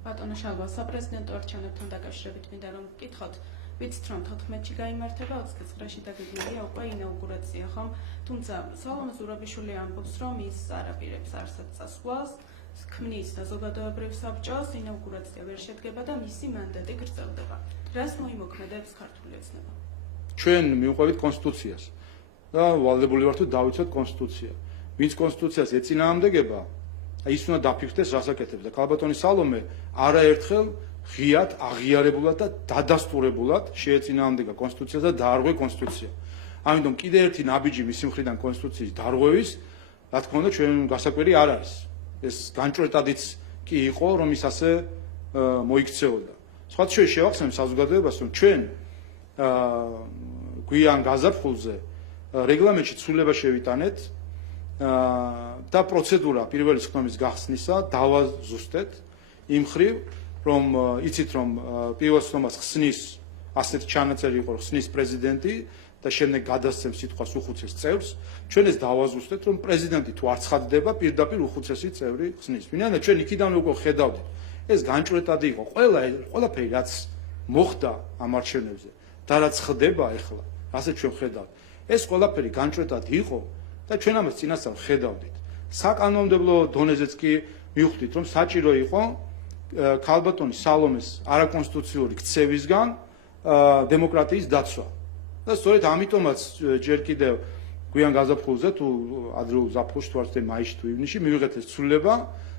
ბატონო შალვა, საპრეზიდენტო არჩევნებთან დაკავშირებით მინდა რომ გკითხოთ, ვიცით რომ 14-ში გაიმართება, 29-ში დაგეგმილია უკვე ინაუგურაცია, ხომ? თუმცა სალომე ზურაბიშვილი ამბობს, რომ ის არაპირებს არსად წასვლას, ქმნის საზოგადოებრივ საბჭოს, ინაუგურაცია ვერ შედგება და მისი მანდატი გრძელდება. რას მოიმოქმედებს ქართული ოცნება? ჩვენ მივყვებით კონსტიტუციას და ვალდებული ვართ თუ დავიცვათ კონსტიტუცია. ვინც კონსტიტუციას ეწინააღმდეგება, ის უნდა დაფიქრდეს რასაკეთებს და ქალბატონი სალომე არაერთხელ ღიად, აღიარებულად და დადასტურებულად შეეწინააღმდეგა კონსტიტუციას და დაარღვე კონსტიტუცია. ამიტომ კიდე ერთი ნაბიჯი მისი მხრიდან კონსტიტუციის დარღვევის, რა თქმა უნდა, ჩვენ გასაკვირი არ არის. ეს განჭვრეტადიც კი იყო, რომ ის ასე მოიქცეოდა. სხვათა შორის შევახსენებ საზოგადოებას, რომ ჩვენ გვიან გაზაფხულზე რეგლამენტში ცვლილება შევიტანეთ და პროცედურა პირველი სხდომის გახსნისა დავაზუსტეთ იმ მხრივ, რომ იცით რომ პირველ სხდომას ხსნის ასეთ ჩანაწერი იყო, რომ ხსნის პრეზიდენტი და შემდეგ გადასცემს სიტყვას უხუცეს წევრს, ჩვენ ეს დავაზუსტეთ, რომ პრეზიდენტი თუ არ ცხადდება, პირდაპირ უხუცესი წევრი ხსნის. ვინაიდან ჩვენ იქიდან უკვე ხედავდით, ეს განჭვრეტადი იყო ყველაფერი, რაც მოხდა ამ არჩევნებზე და რაც ხდება ახლა, რასაც ჩვენ ხედავთ. ეს ყველაფერი განჭვრეტადი იყო და ჩვენ ამას წინასწარ ხედავდით. საკანონმდებლო დონეზეც კი მივხვდით, რომ საჭირო იყო ქალბატონი სალომეს არაკონსტიტუციური ქცევისგან დემოკრატიის დაცვა. და სწორედ ამიტომაც ჯერ კიდევ გვიან გაზაფხულზე თუ ადრეულ ზაფხულში თუ არც მაისში თუ ივნისში მივიღეთ ეს ცვლილება,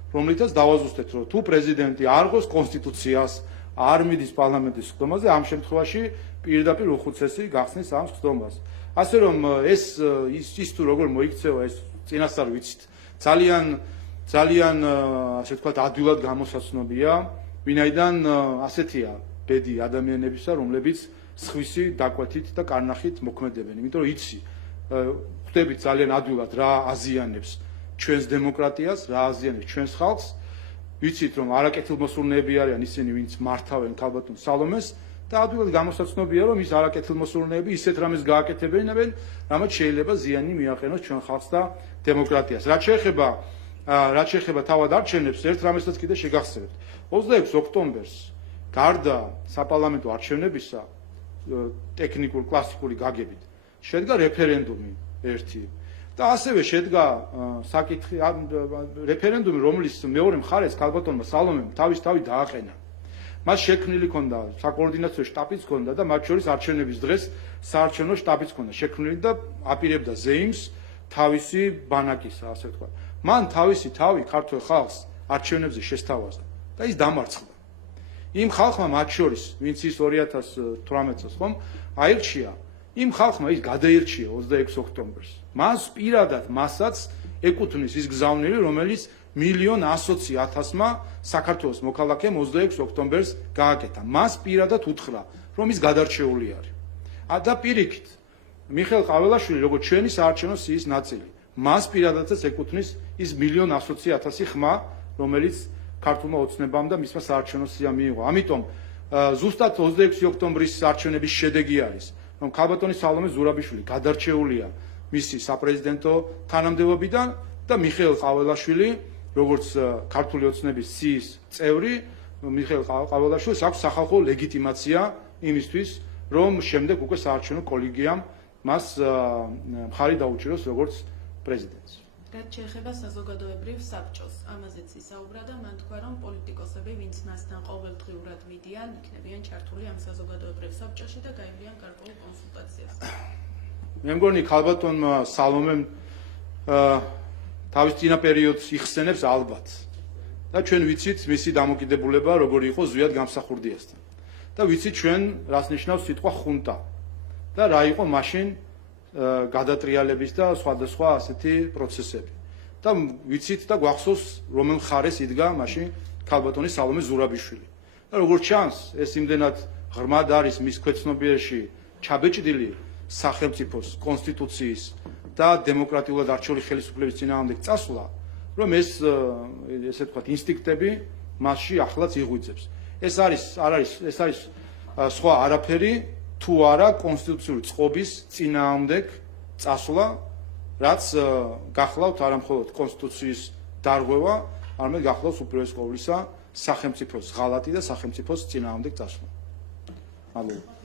რომლითაც დავაზუსტეთ, რომ თუ პრეზიდენტი არ ღოს კონსტიტუციას, არ მიდის პარლამენტის სხდომაზე, ამ შემთხვევაში პირდაპირ უხუცესი გახსნის ამ სხდომას. ასე რომ ის თუ როგორ მოიქცევა, ეს წინასწარ ვიცით. ძალიან ასე ვთქვათ, ადვილად გამოსაცნობია, ვინაიდან ასეთია ბედი ადამიანებისა, რომლებიც სხვისი დაკვეთით და კარნახით მოქმედებენ. იმიტომ რომ იცი, ხვდებით ძალიან ადვილად რა აზიანებს ჩვენს დემოკრატიას, რა აზიანებს ჩვენს ხალხს. ვიცით რომ არაკეთილმოსურნეები არიან ისინი, ვინც მართავენ ქალბატონ სალომეს და ადვილად გამოსაცნობია, რომ ის არაკეთილმოსურნეები ისეთ რამეს გააკეთებინებენ, რამაც შეიძლება ზიანი მიაყენოს ჩვენ ხალხს და დემოკრატიას. რაც შეეხება თავად არჩევნებს, ერთ რამესაც კიდე შეგახსენებთ. 26 ოქტომბერს გარდა საპარლამენტო არჩევნებისა ტექნიკურ კლასიკური გაგებით შედგა რეფერენდუმი ერთი და ასევე შედგა საკითხი რეფერენდუმი, რომლის მეორე მხარეს ქალბატონმა სალომემ თავი დააყენა. მას შექმნილი ჰქონდა საკოორდინაციო შტაბიც ჰქონდა და მათ შორის არჩევნების დღეს საარჩევნო შტაბიც ჰქონდა შექმნილი და აპირებდა ზეიმს თავისი ბანაკისა, ასე ვთქვათ. მან თავისი თავი ქართულ ხალხს არჩევნებზე შესთავაზა და ის დამარცხდა. იმ ხალხმა მათ შორის, ვინც ის 2018 წელს ხომ აირჩია, იმ ხალხმა ის გადაირჩია 26 ოქტომბერს. მას პირადად მასაც ეკუთვნის ის გზავნილი, რომელიც 1,120,000-მა საქართველოს მოქალაქემ 26 ოქტომბერს გააკეთა. მას პირადად უთხრა, რომ ის გადარჩეული არის. და პირიქით, მიხეილ ყაველაშვილი, როგორც ჩვენი საარჩევნო სიის ნაწილი, მას პირადადაც ეკუთვნის ის 1,120,000 ხმა, რომელიც ქართულმა ოცნებამ და მისმა საარჩევნო სიამ მიიღო. ამიტომ ზუსტად 26 ოქტომბრის არჩევნების შედეგი არის, რომ ქალბატონი სალომე ზურაბიშვილი გადარჩეულია მისი საპრეზიდენტო თანამდებობიდან და მიხეილ ყაველაშვილი, როგორც ქართული ოცნების სიის წევრი, მიხეილ ყაველაშვილს აქვს სახალხო ლეგიტიმაცია იმისთვის, რომ შემდეგ უკვე საარჩევნო კოლეგიამ მას მხარი დაუჭიროს როგორც პრეზიდენტს. რაც შეეხება საზოგადოებრივ საბჭოს, ამაზეც ისაუბრა და მან თქვა, რომ პოლიტიკოსები, ვინც მასთან ყოველდღიურად მიდიან, იქნებიან ჩართული ამ საზოგადოებრივ საბჭოში და გაიმლიან გარკვეულ კონსულტაციას. მე მგონი ქალბატონმა სალომემ თავის წინა პერიოდს იხსენებს ალბათ. და ჩვენ ვიცით მისი დამოკიდებულება როგორი იყო ზვიად გამსახურდიასთან. და ვიცით ჩვენ რას ნიშნავს სიტყვა ხუნტა და რა იყო მაშინ გადატრიალების და სხვადასხვა ასეთი პროცესები. და ვიცით და გვახსოვს რომელ მხარეს იდგა მაშინ ქალბატონი სალომე ზურაბიშვილი. და როგორც ჩანს, ეს იმდენად ღრმად არის მის ქვეცნობიერში ჩაბეჭდილი სახელმწიფოს კონსტიტუციის და დემოკრატიულად არჩეული ხელისუფლების წინააღმდეგ წასვლა, რომ ესე ვთქვათ ინსტინქტები მასში ახლაც იღვიძებს. ეს არის სხვა არაფერი თუ არა კონსტიტუციური წყობის წინააღმდეგ წასვლა, რაც გახლავთ არა მხოლოდ კონსტიტუციის დარღვევა, არამედ გახლავს უპირველეს ყოვლისა სახელმწიფოს ღალატი და სახელმწიფოს წინააღმდეგ წასვლა. მადლობა.